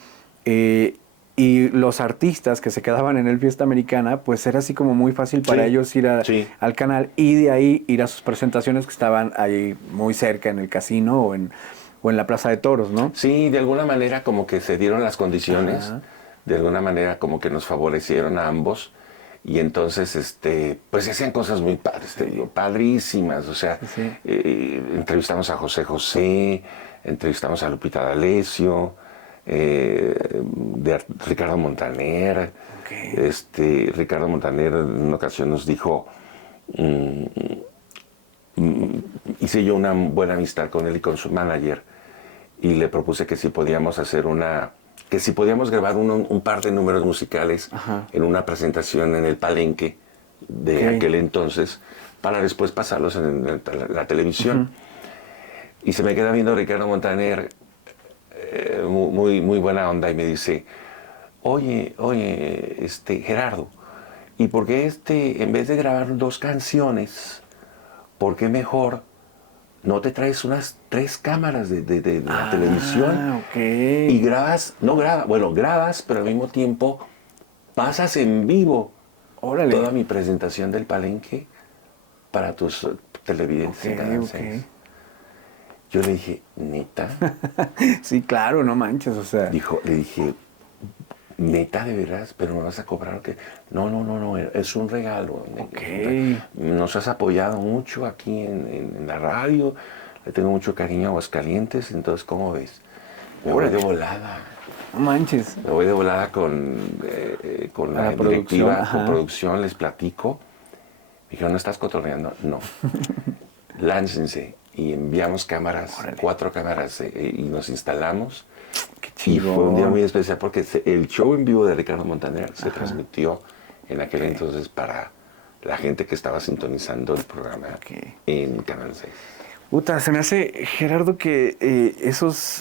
y los artistas que se quedaban en el Fiesta Americana, pues era así como muy fácil para ellos ir al canal y de ahí ir a sus presentaciones que estaban ahí muy cerca en el casino o en la Plaza de Toros, ¿no? Sí, de alguna manera como que se dieron las condiciones, Ajá. de alguna manera como que nos favorecieron a ambos y entonces pues se hacían cosas muy padres, te digo, padrísimas, o sea, entrevistamos a José José, entrevistamos a Lupita D'Alessio, de Ricardo Montaner. Okay. Ricardo Montaner en una ocasión nos dijo, hice yo una buena amistad con él y con su manager y le propuse que si podíamos hacer que si podíamos grabar un par de números musicales en una presentación en el Palenque de aquel entonces para después pasarlos en la televisión. Y se me queda viendo Ricardo Montaner, muy, muy buena onda, y me dice, oye, Gerardo, ¿y por qué en vez de grabar 2 canciones, por qué mejor no te traes unas 3 cámaras de la televisión? Okay. Y grabas, grabas, pero al mismo tiempo pasas en vivo toda mi presentación del Palenque para tus televidentes en Canal 6. Yo le dije, ¿neta? Sí, claro, no manches, o sea. Le dije, ¿neta de veras? ¿Pero me vas a cobrar? ¿Qué? No, es un regalo. Okay. Nos has apoyado mucho aquí en la radio, le tengo mucho cariño a Aguascalientes, entonces, ¿cómo ves? Me voy de volada. No manches. Me voy de volada con la directiva, con producción, les platico. Me dijeron, ¿no estás cotorreando? No. Láncense. Y enviamos cámaras, 4 cámaras, y nos instalamos. Qué chido. Y fue un día muy especial porque el show en vivo de Ricardo Montaner se transmitió en aquel entonces para la gente que estaba sintonizando el programa en Canal 6. Puta, se me hace, Gerardo, que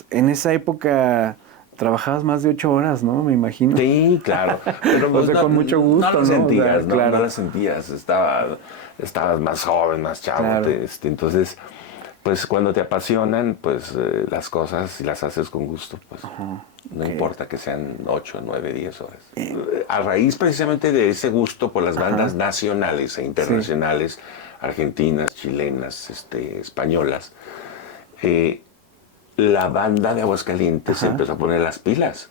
en esa época trabajabas más de 8 horas, ¿no? Me imagino. Sí, claro. Pero o sea, con mucho gusto, no lo sentías, o sea, claro. No lo sentías. Estabas más joven, más chavo. Claro. Entonces, pues cuando te apasionan, pues las cosas, si las haces con gusto, pues no importa que sean 8, 9, 10 horas. A raíz precisamente de ese gusto por las bandas nacionales e internacionales, argentinas, chilenas, españolas, la banda de Aguascalientes empezó a poner las pilas.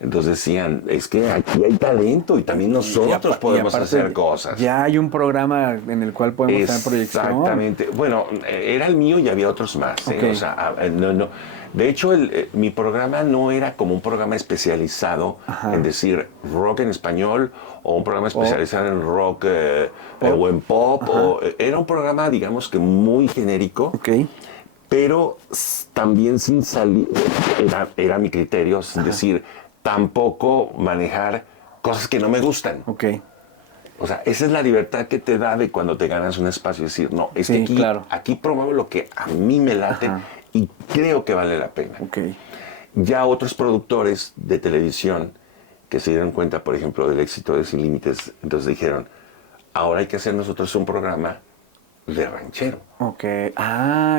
Entonces decían, es que aquí hay talento y también nosotros podemos hacer cosas. Ya hay un programa en el cual podemos tener proyección. Exactamente. Bueno, era el mío y había otros más. O sea, no. De hecho, mi programa no era como un programa especializado en decir rock en español o un programa especializado en rock o en pop. Era un programa, digamos que muy genérico. Pero también sin salir, era mi criterio, sin decir, tampoco manejar cosas que no me gustan. O sea, esa es la libertad que te da de cuando te ganas un espacio. Decir, no, es que aquí promuevo lo que a mí me late y creo que vale la pena. Ya otros productores de televisión que se dieron cuenta, por ejemplo, del éxito de Sin Límites, entonces dijeron, ahora hay que hacer nosotros un programa de ranchero.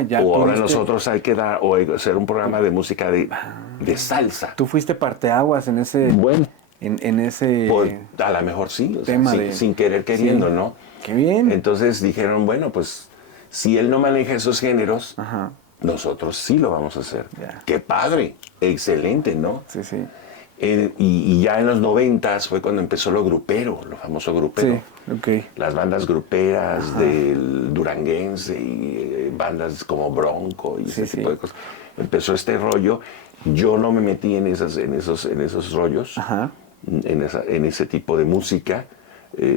Ya. O ahora nosotros hay que hacer un programa de música de salsa. Tú fuiste parteaguas en ese... Bueno. En ese... Pues, a lo mejor sí, o tema sea, sin querer queriendo, ¿no? Qué bien. Entonces dijeron, bueno, pues si él no maneja esos géneros, nosotros sí lo vamos a hacer. Qué padre, excelente, ¿no? Sí. Y ya en los 90s fue cuando empezó lo grupero, lo famoso grupero. Sí, ok. Las bandas gruperas del duranguense y bandas como Bronco y ese tipo de cosas. Empezó este rollo. Yo no me metí en esos rollos, en ese tipo de música.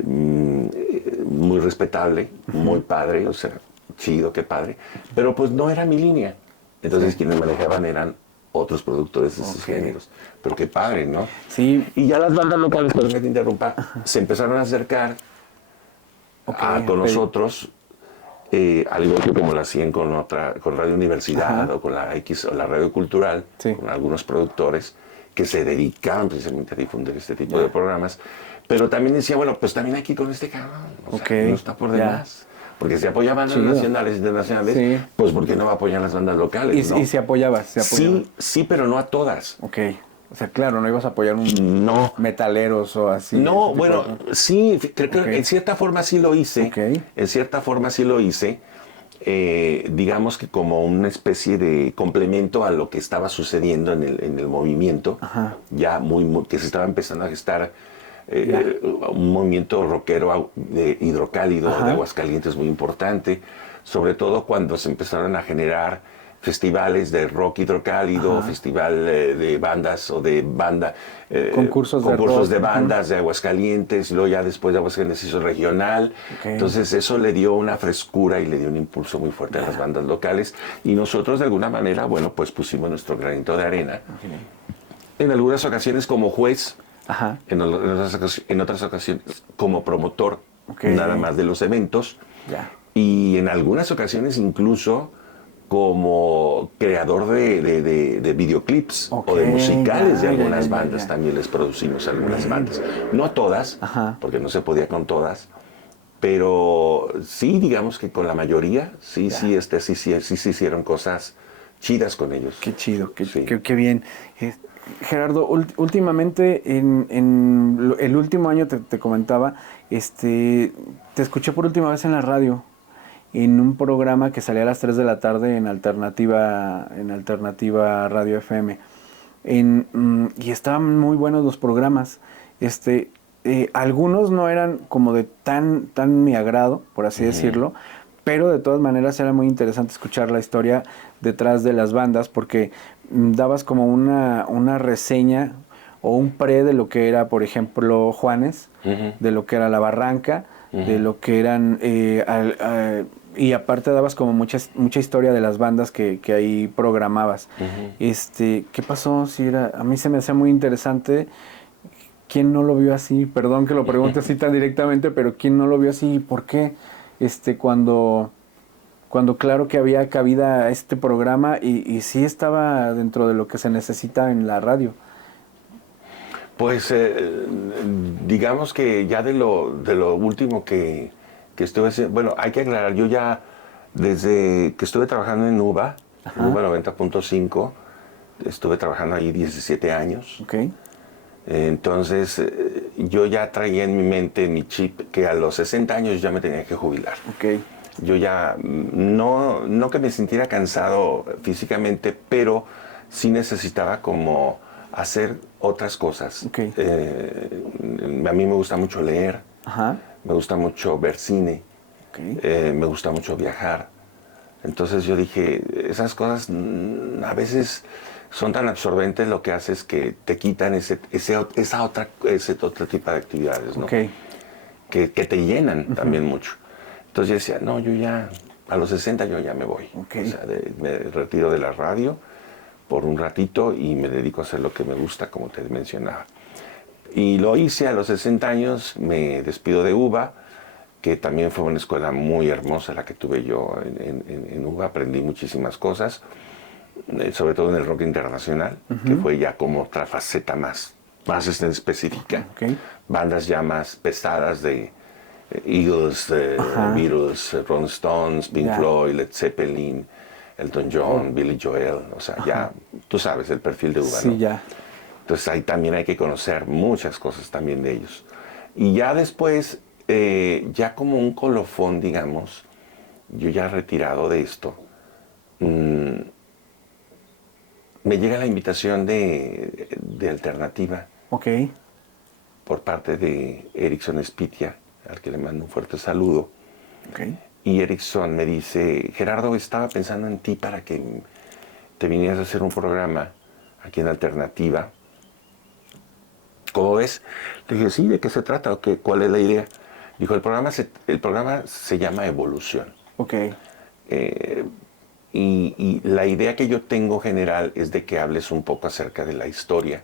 Muy respetable, muy padre, o sea, chido, qué padre. Pero pues no era mi línea. Entonces quienes manejaban eran otros productores de esos géneros. Pero qué padre, ¿no? Sí. Y ya las bandas locales, perdón que te interrumpa, se empezaron a acercar con nosotros, al igual que como lo hacían con Radio Universidad o con la X o la Radio Cultural, con algunos productores que se dedicaban precisamente a difundir este tipo de programas. Pero también decía, bueno, pues también aquí con este cabrón, o sea, no está por demás. Porque si apoyaban las nacionales e internacionales, pues ¿por qué no va a apoyar las bandas locales? Y se apoyaba, Sí, pero no a todas. Ok. O sea, claro, no ibas a apoyar metaleros o así. No, bueno, sí, creo que en cierta forma sí lo hice. En cierta forma sí lo hice. Digamos que como una especie de complemento a lo que estaba sucediendo en el movimiento, ya que se estaba empezando a gestar un movimiento rockero de hidrocálido de Aguascalientes muy importante, sobre todo cuando se empezaron a generar festivales de rock hidrocálido, festival de bandas o de banda, concursos de bandas de Aguascalientes, y luego ya después de Aguascalientes se hizo regional. Entonces eso le dio una frescura y le dio un impulso muy fuerte a las bandas locales, y nosotros de alguna manera, bueno, pues pusimos nuestro granito de arena. En algunas ocasiones como juez, en otras ocasiones como promotor, nada más de los eventos, y en algunas ocasiones incluso como creador de videoclips o de musicales de algunas bandas. También les producimos algunas bandas. No todas, porque no se podía con todas, pero sí, digamos que con la mayoría, sí se hicieron cosas chidas con ellos. Qué chido, qué bien. Gerardo, últimamente, en el último año te comentaba, te escuché por última vez en la radio, en un programa que salía a las 3 de la tarde en Alternativa Radio FM. Y estaban muy buenos los programas. Algunos no eran como de tan mi agrado, por así decirlo, pero de todas maneras era muy interesante escuchar la historia detrás de las bandas, porque dabas como una reseña o un pre de lo que era, por ejemplo, Juanes, de lo que era La Barranca, de lo que eran... y aparte dabas como mucha historia de las bandas que ahí programabas. ¿Qué pasó? A mí se me hacía muy interesante. ¿Quién no lo vio así? Perdón que lo pregunte así tan directamente, pero ¿quién no lo vio así? ¿Por qué? Cuando claro que había cabida a este programa y sí estaba dentro de lo que se necesita en la radio. Pues digamos que ya de lo último que estuve haciendo, bueno, hay que aclarar, yo ya desde que estuve trabajando en UBA 90.5, estuve trabajando ahí 17 años. Entonces yo ya traía en mi mente, en mi chip, que a los 60 años ya me tenía que jubilar. Yo ya, no que me sintiera cansado físicamente, pero sí necesitaba como hacer otras cosas. A mí me gusta mucho leer, me gusta mucho ver cine, me gusta mucho viajar. Entonces yo dije, esas cosas a veces son tan absorbentes, lo que hace es que te quitan ese otro tipo de actividades, ¿no? Que te llenan también mucho. Entonces yo decía, no, yo ya, a los 60 yo ya me voy. O sea, me retiro de la radio por un ratito y me dedico a hacer lo que me gusta, como te mencionaba. Y lo hice a los 60 años, me despido de UBA, que también fue una escuela muy hermosa la que tuve yo en UBA, aprendí muchísimas cosas, sobre todo en el rock internacional, que fue ya como otra faceta más específica. Bandas ya más pesadas de Eagles, Beatles, Rolling Stones, Pink Floyd, Led Zeppelin, Elton John, Billy Joel, o sea, ya tú sabes el perfil de UBA, ¿no? Entonces ahí también hay que conocer muchas cosas también de ellos. Y ya después, ya como un colofón, digamos, yo ya retirado de esto, me llega la invitación de de alternativa Ok. por parte de Erickson Spitia, al que le mando un fuerte saludo. Ok. Y Erickson me dice, Gerardo, estaba pensando en ti para que te vinieras a hacer un programa aquí en Alternativa. ¿Cómo ves? Le dije, sí, ¿de qué se trata? ¿Cuál es la idea? Dijo, el programa se llama Evolución. Ok. Y la idea que yo tengo general es de que hables un poco acerca de la historia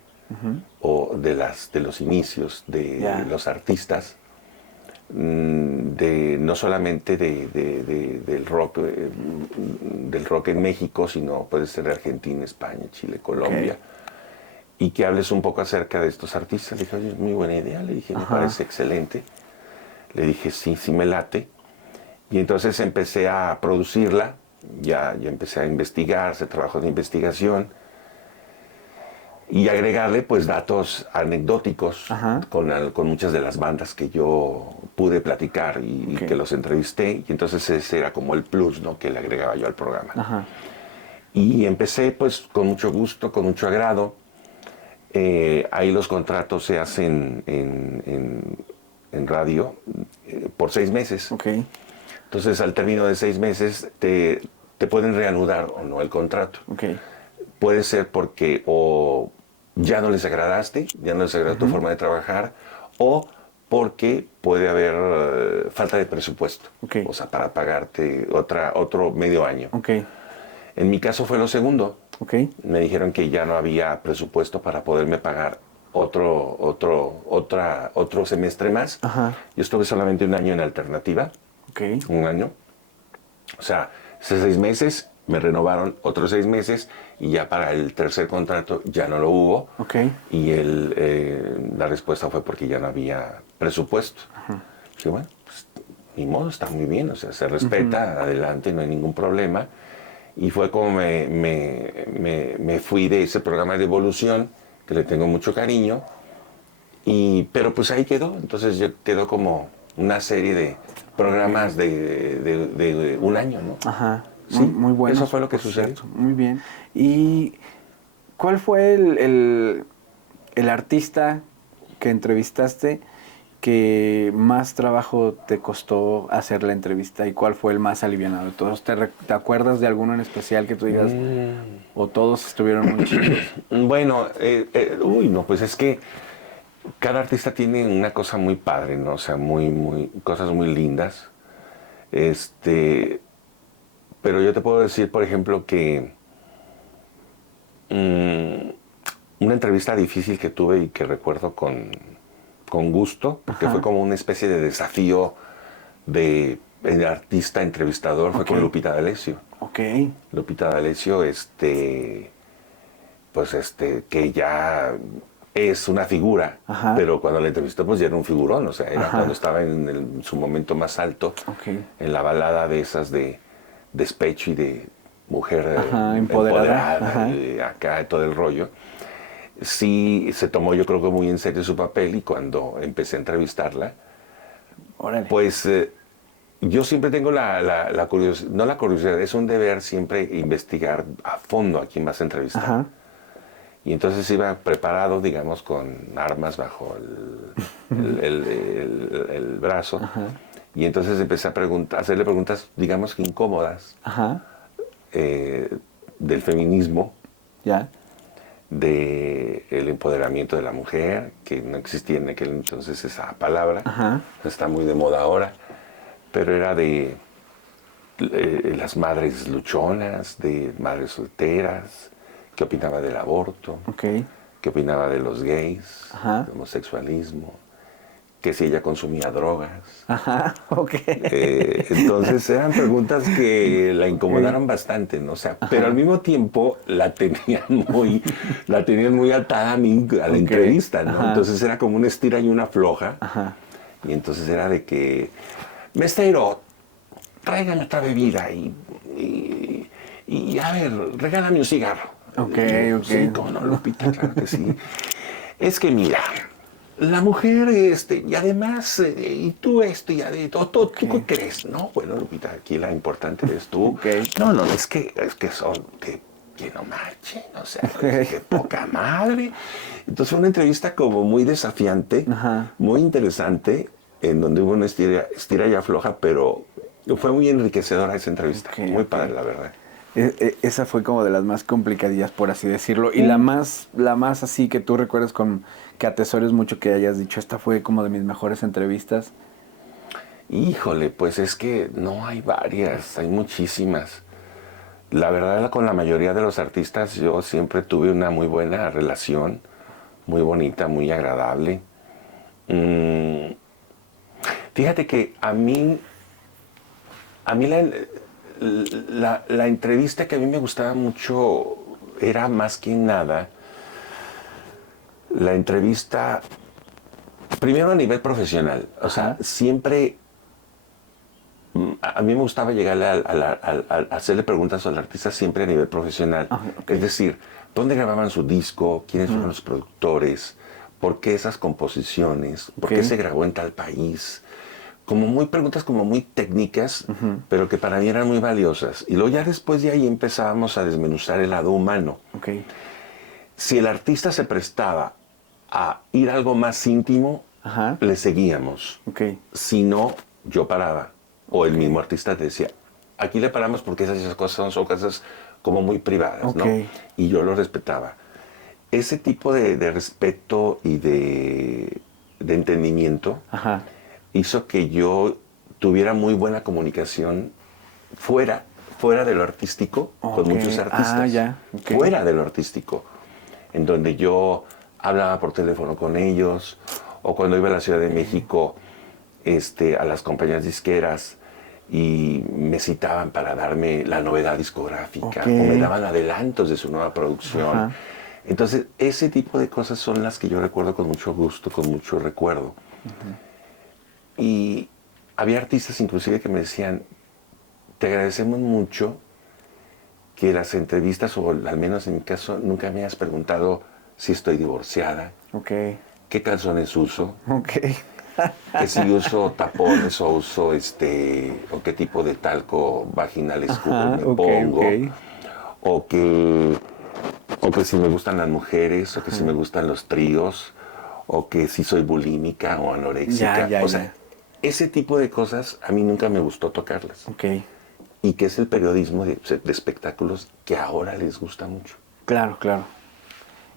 o de los inicios de los artistas, no solamente del rock en México, sino puede ser de Argentina, España, Chile, Colombia. Y que hables un poco acerca de estos artistas. Le dije, oye, es muy buena idea. Le dije, me parece excelente. Le dije, sí, sí me late. Y entonces empecé a producirla. Ya empecé a investigar, hacer trabajos de investigación. Y agregarle, pues, datos anecdóticos con muchas de las bandas que yo pude platicar y que los entrevisté. Y entonces ese era como el plus, ¿no?, que le agregaba yo al programa. Y empecé, pues, con mucho gusto, con mucho agrado. Ahí los contratos se hacen en radio por 6 meses. Ok. Entonces, al término de 6 meses, te pueden reanudar o no el contrato. Ok. Puede ser porque o ya no les agradaste, ya no les agradó tu forma de trabajar, o porque puede haber falta de presupuesto. Ok. O sea, para pagarte otro medio año. Ok. En mi caso fue lo segundo. Ok. Me dijeron que ya no había presupuesto para poderme pagar otro semestre más. Yo estuve solamente un año en Alternativa. Ok. Un año. O sea, esos 6 meses me renovaron otros 6 meses y ya para el tercer contrato ya no lo hubo. Ok. Y la respuesta fue porque ya no había presupuesto. Dije, bueno, pues, ni modo, está muy bien, o sea, se respeta, adelante, no hay ningún problema. Y fue como me fui de ese programa de Evolución, que le tengo mucho cariño, pero pues ahí quedó. Entonces quedó como una serie de programas de un año, ¿no? Ajá. Sí, muy bueno. eso fue lo que sucedió. Muy bien. ¿Y cuál fue el artista que entrevistaste que más trabajo te costó hacer la entrevista y cuál fue el más alivianado? ¿Todos te acuerdas de alguno en especial que tú digas, o todos estuvieron muy chidos? Bueno, no, pues es que cada artista tiene una cosa muy padre, ¿no? O sea, cosas muy lindas. Pero yo te puedo decir, por ejemplo, que una entrevista difícil que tuve y que recuerdo con gusto, porque fue como una especie de desafío de artista entrevistador, fue con Lupita D'Alessio. Ok. Lupita D'Alessio, que ya es una figura, pero cuando la entrevistó pues ya era un figurón, o sea, era cuando estaba en su momento más alto, en la balada de esas de despecho y de mujer empoderada, y acá todo el rollo. Sí, se tomó yo creo que muy en serio su papel y cuando empecé a entrevistarla, pues yo siempre tengo la curiosidad, no la curiosidad, es un deber siempre investigar a fondo a quién vas a entrevistar. Y entonces iba preparado, digamos, con armas bajo el brazo. Y entonces empecé a hacerle preguntas, digamos, incómodas del feminismo. Ya. Del empoderamiento de la mujer, que no existía en aquel entonces esa palabra, está muy de moda ahora, pero era de las madres luchonas, de madres solteras, qué opinaba del aborto, qué opinaba de los gays, del homosexualismo, que si ella consumía drogas. Entonces eran preguntas que la incomodaron bastante, ¿no? O sea, pero al mismo tiempo la tenían muy atada a mí, a la entrevista, ¿no? Entonces era como una estira y una afloja. Y entonces era de que, mesero, tráigame otra bebida y a ver, regálame un cigarro. Sí, cómo no, Lupita, claro que sí. Es que mira, la mujer, y además, y tú ¿tú qué crees? No, bueno, Lupita, aquí la importante eres tú. No, es que son, que no marchen, o sea, qué poca madre. Entonces fue una entrevista como muy desafiante, Ajá. muy interesante, en donde hubo una estira y afloja, pero fue muy enriquecedora esa entrevista, Ok, muy ok. padre, la verdad. Esa fue como de las más complicadillas, por así decirlo. Y la más así que tú recuerdas que atesores mucho que hayas dicho, esta fue como de mis mejores entrevistas. Híjole, pues es que no hay varias, hay muchísimas. La verdad, con la mayoría de los artistas yo siempre tuve una muy buena relación, muy bonita, muy agradable. Mm, Fíjate que a mí la entrevista que a mí me gustaba mucho era más que nada la entrevista, primero a nivel profesional. O sea, Ajá. siempre a mí me gustaba llegarle a hacerle preguntas al artista siempre a nivel profesional. Ah, ok. Es decir, ¿dónde grababan su disco? ¿Quiénes fueron los productores? ¿Por qué esas composiciones? ¿Por qué Ok. se grabó en tal país? Como muy preguntas como muy técnicas, pero que para mí eran muy valiosas. Y luego ya después de ahí empezábamos a desmenuzar el lado humano. Ok. Si el artista se prestaba a ir a algo más íntimo, Ajá. le seguíamos. Ok. Si no, yo paraba. O el Ok. mismo artista te decía, aquí le paramos porque esas cosas son cosas como muy privadas, Ok. ¿no? Y yo lo respetaba. Ese tipo de respeto y de entendimiento Ajá. hizo que yo tuviera muy buena comunicación fuera, fuera de lo artístico con Ok. muchos Ah, artistas, ya. Ok. fuera de lo artístico, en donde yo hablaba por teléfono con ellos, o cuando iba a la Ciudad de México, a las compañías disqueras y me citaban para darme la novedad Ok. discográfica o me daban adelantos de su nueva producción. Ajá. Entonces, ese tipo de cosas son las que yo recuerdo con mucho gusto, con mucho recuerdo. Y había artistas inclusive que me decían, te agradecemos mucho que las entrevistas, o al menos en mi caso, nunca me hayas preguntado si estoy divorciada, Ok. qué calzones uso, Ok. que si uso tapones o uso o qué tipo de talco vaginal escudo Ajá. me Ok. Ok. pongo, o que, o que si me gustan las mujeres, o que si me Ajá. gustan los tríos, o que si soy bulímica o Ya, anoréxica. ya, O sea, ya. ese tipo de cosas a mí nunca me gustó tocarlas. Ok. Y que es el periodismo de espectáculos que ahora les gusta mucho. Claro, claro.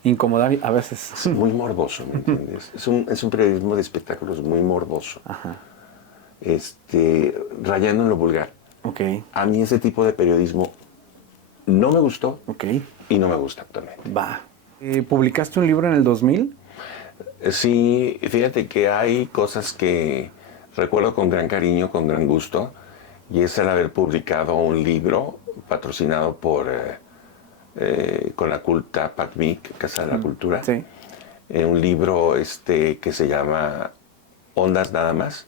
Incomodar a veces. Es muy morboso, ¿me entiendes? Es un periodismo de espectáculos muy morboso, Ajá. rayando en lo vulgar. Ok. A mí ese tipo de periodismo no me gustó Ok. y no me gusta actualmente. Va. ¿Publicaste un libro en el 2000? Sí, fíjate que hay cosas que recuerdo con gran cariño, con gran gusto, y es el haber publicado un libro patrocinado con la culta PACMIC, Casa de la Cultura, Sí. un libro que se llama Ondas Nada Más,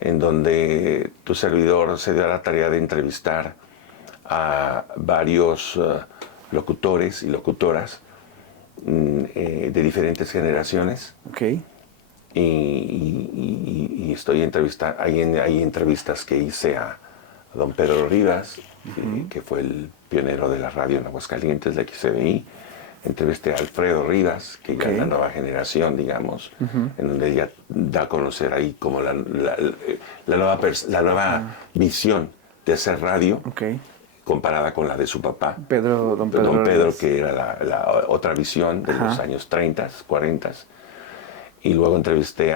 en donde tu servidor se dio a la tarea de entrevistar a varios locutores y locutoras de diferentes generaciones. Ok. Y estoy hay entrevistas que hice a don Pedro Rivas, que fue el pionero de la radio en Aguascalientes, de XCBI. Entrevisté a Alfredo Rivas, que ya es la Ok. nueva generación, digamos, en donde ya da a conocer ahí como la nueva visión de hacer radio Ok. comparada con la de su papá, Don don Pedro Pedro, Rivas. que era la otra visión de los Ajá. años 30, 40. Y luego entrevisté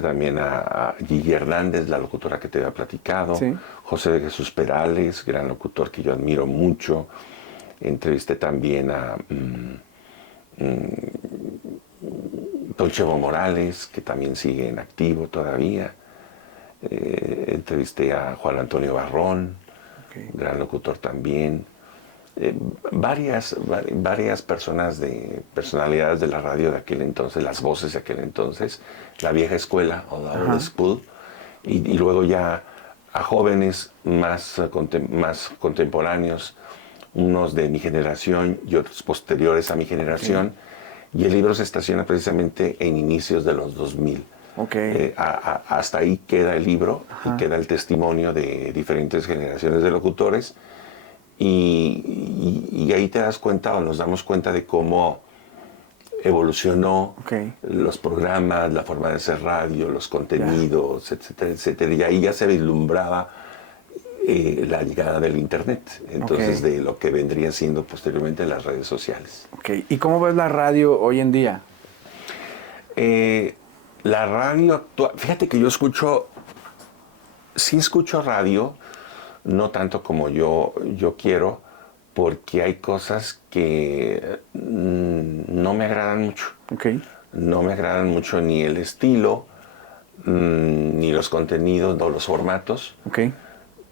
también a Gigi Hernández, la locutora que te había platicado, Sí. José de Jesús Perales, gran locutor que yo admiro mucho. Entrevisté también a Don Chevo Morales, que también sigue en activo todavía. Entrevisté a Juan Antonio Barrón, Ok. gran locutor también. Varias personalidades de la radio de aquel entonces, las voces de aquel entonces, la vieja escuela o la old Ajá. school, y luego ya a jóvenes más contemporáneos, unos de mi generación y otros posteriores a mi generación, y el libro se estaciona precisamente en inicios de los 2000. Ok. Hasta ahí queda el libro y Ajá. queda el testimonio de diferentes generaciones de locutores. Y ahí te das cuenta o nos damos cuenta de cómo evolucionó los programas, la forma de hacer radio, los contenidos, etcétera, etcétera. Y ahí ya se vislumbraba la llegada del Internet, entonces de lo que vendría siendo posteriormente las redes sociales. ¿Y cómo ves la radio hoy en día? La radio actual, fíjate que yo sí escucho radio, no tanto como yo quiero, porque hay cosas que no me agradan mucho. No me agradan mucho ni el estilo, ni los contenidos, no los formatos.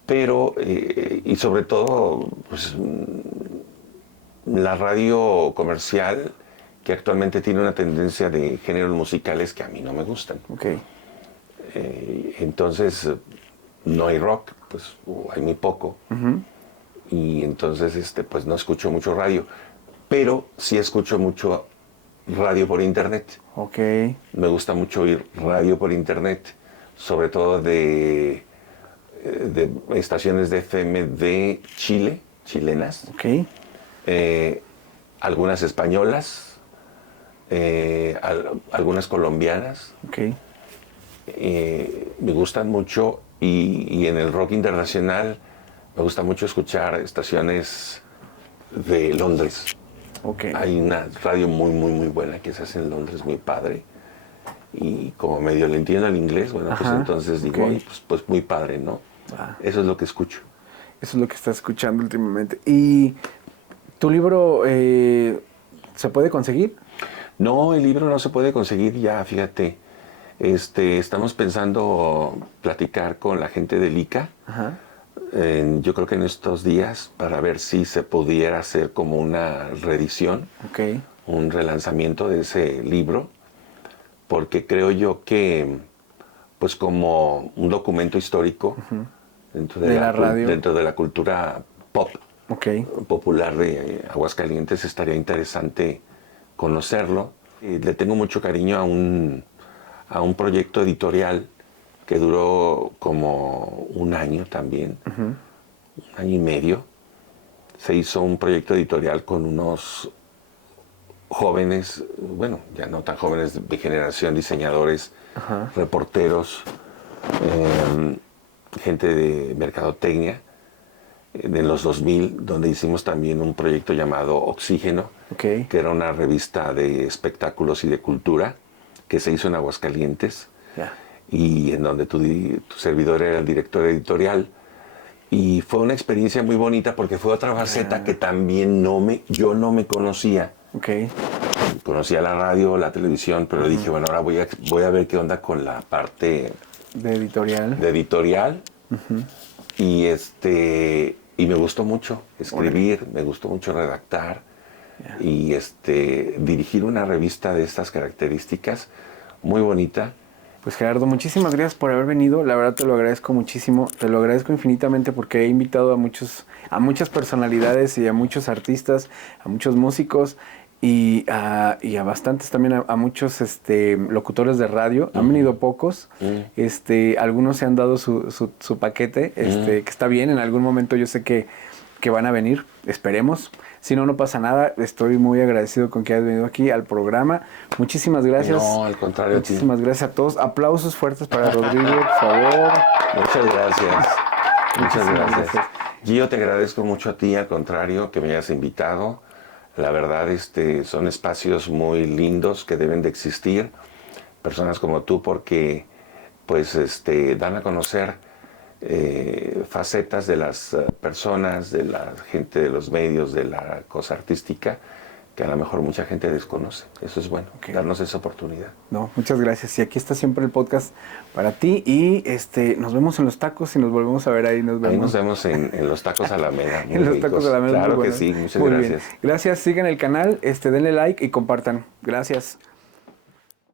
Pero, y sobre todo, pues, la radio comercial, que actualmente tiene una tendencia de géneros musicales que a mí no me gustan. Entonces, no hay rock, pues hay muy poco. Y entonces, pues no escucho mucho radio. Pero sí escucho mucho radio por internet. Me gusta mucho oír radio por internet, sobre todo de estaciones de FM de Chile, chilenas, algunas españolas, algunas colombianas, me gustan mucho, y en el rock internacional me gusta mucho escuchar estaciones de Londres. Hay una radio muy, muy, muy buena que se hace en Londres, muy padre. Y como medio le entiendo el inglés, bueno, pues entonces digo, pues muy padre, ¿no? Eso es lo que escucho. Eso es lo que estás escuchando últimamente. ¿Y tu libro se puede conseguir? No, el libro no se puede conseguir ya, fíjate. Estamos pensando platicar con la gente del ICA. Yo creo que en estos días, para ver si se pudiera hacer como una reedición, un relanzamiento de ese libro, porque creo yo que, pues como un documento histórico dentro de la radio, dentro de la cultura pop popular de Aguascalientes, estaría interesante conocerlo. Le tengo mucho cariño a un proyecto editorial que duró como un año también, un año y medio. Se hizo un proyecto editorial con unos jóvenes, bueno, ya no tan jóvenes, de mi generación, diseñadores, reporteros, gente de mercadotecnia, de los 2000, donde hicimos también un proyecto llamado Oxígeno, que era una revista de espectáculos y de cultura que se hizo en Aguascalientes, y en donde tu servidor era el director editorial. Y fue una experiencia muy bonita porque fue otra faceta que también yo no me conocía. Conocía la radio, la televisión, pero dije, bueno, ahora voy a ver qué onda con la parte de editorial. Y me gustó mucho escribir, me gustó mucho redactar y dirigir una revista de estas características, muy bonita. Pues Gerardo, muchísimas gracias por haber venido. La verdad te lo agradezco muchísimo. Te lo agradezco infinitamente porque he invitado a muchas personalidades y a muchos artistas, a muchos músicos y a bastantes también, a muchos locutores de radio. Han venido pocos. Algunos se han dado su paquete, que está bien. En algún momento yo sé que van a venir. Esperemos. Si no, no pasa nada. Estoy muy agradecido con que hayas venido aquí al programa. Muchísimas gracias. No, al contrario. Muchísimas gracias a todos. Aplausos fuertes para Rodrigo, por favor. Muchas gracias. Muchas gracias. Gio, te agradezco mucho a ti, al contrario, que me hayas invitado. La verdad, son espacios muy lindos que deben de existir. Personas como tú, porque pues dan a conocer facetas de las personas, de la gente de los medios, de la cosa artística, que a lo mejor mucha gente desconoce. Eso es bueno, darnos esa oportunidad. No, muchas gracias. Y aquí está siempre el podcast para ti. Y nos vemos en los tacos y nos volvemos a ver ahí. Ahí nos vemos en los tacos Alameda. En los tacos Alameda. Claro que sí, muchas gracias. Bien. Gracias, sigan el canal, denle like y compartan. Gracias.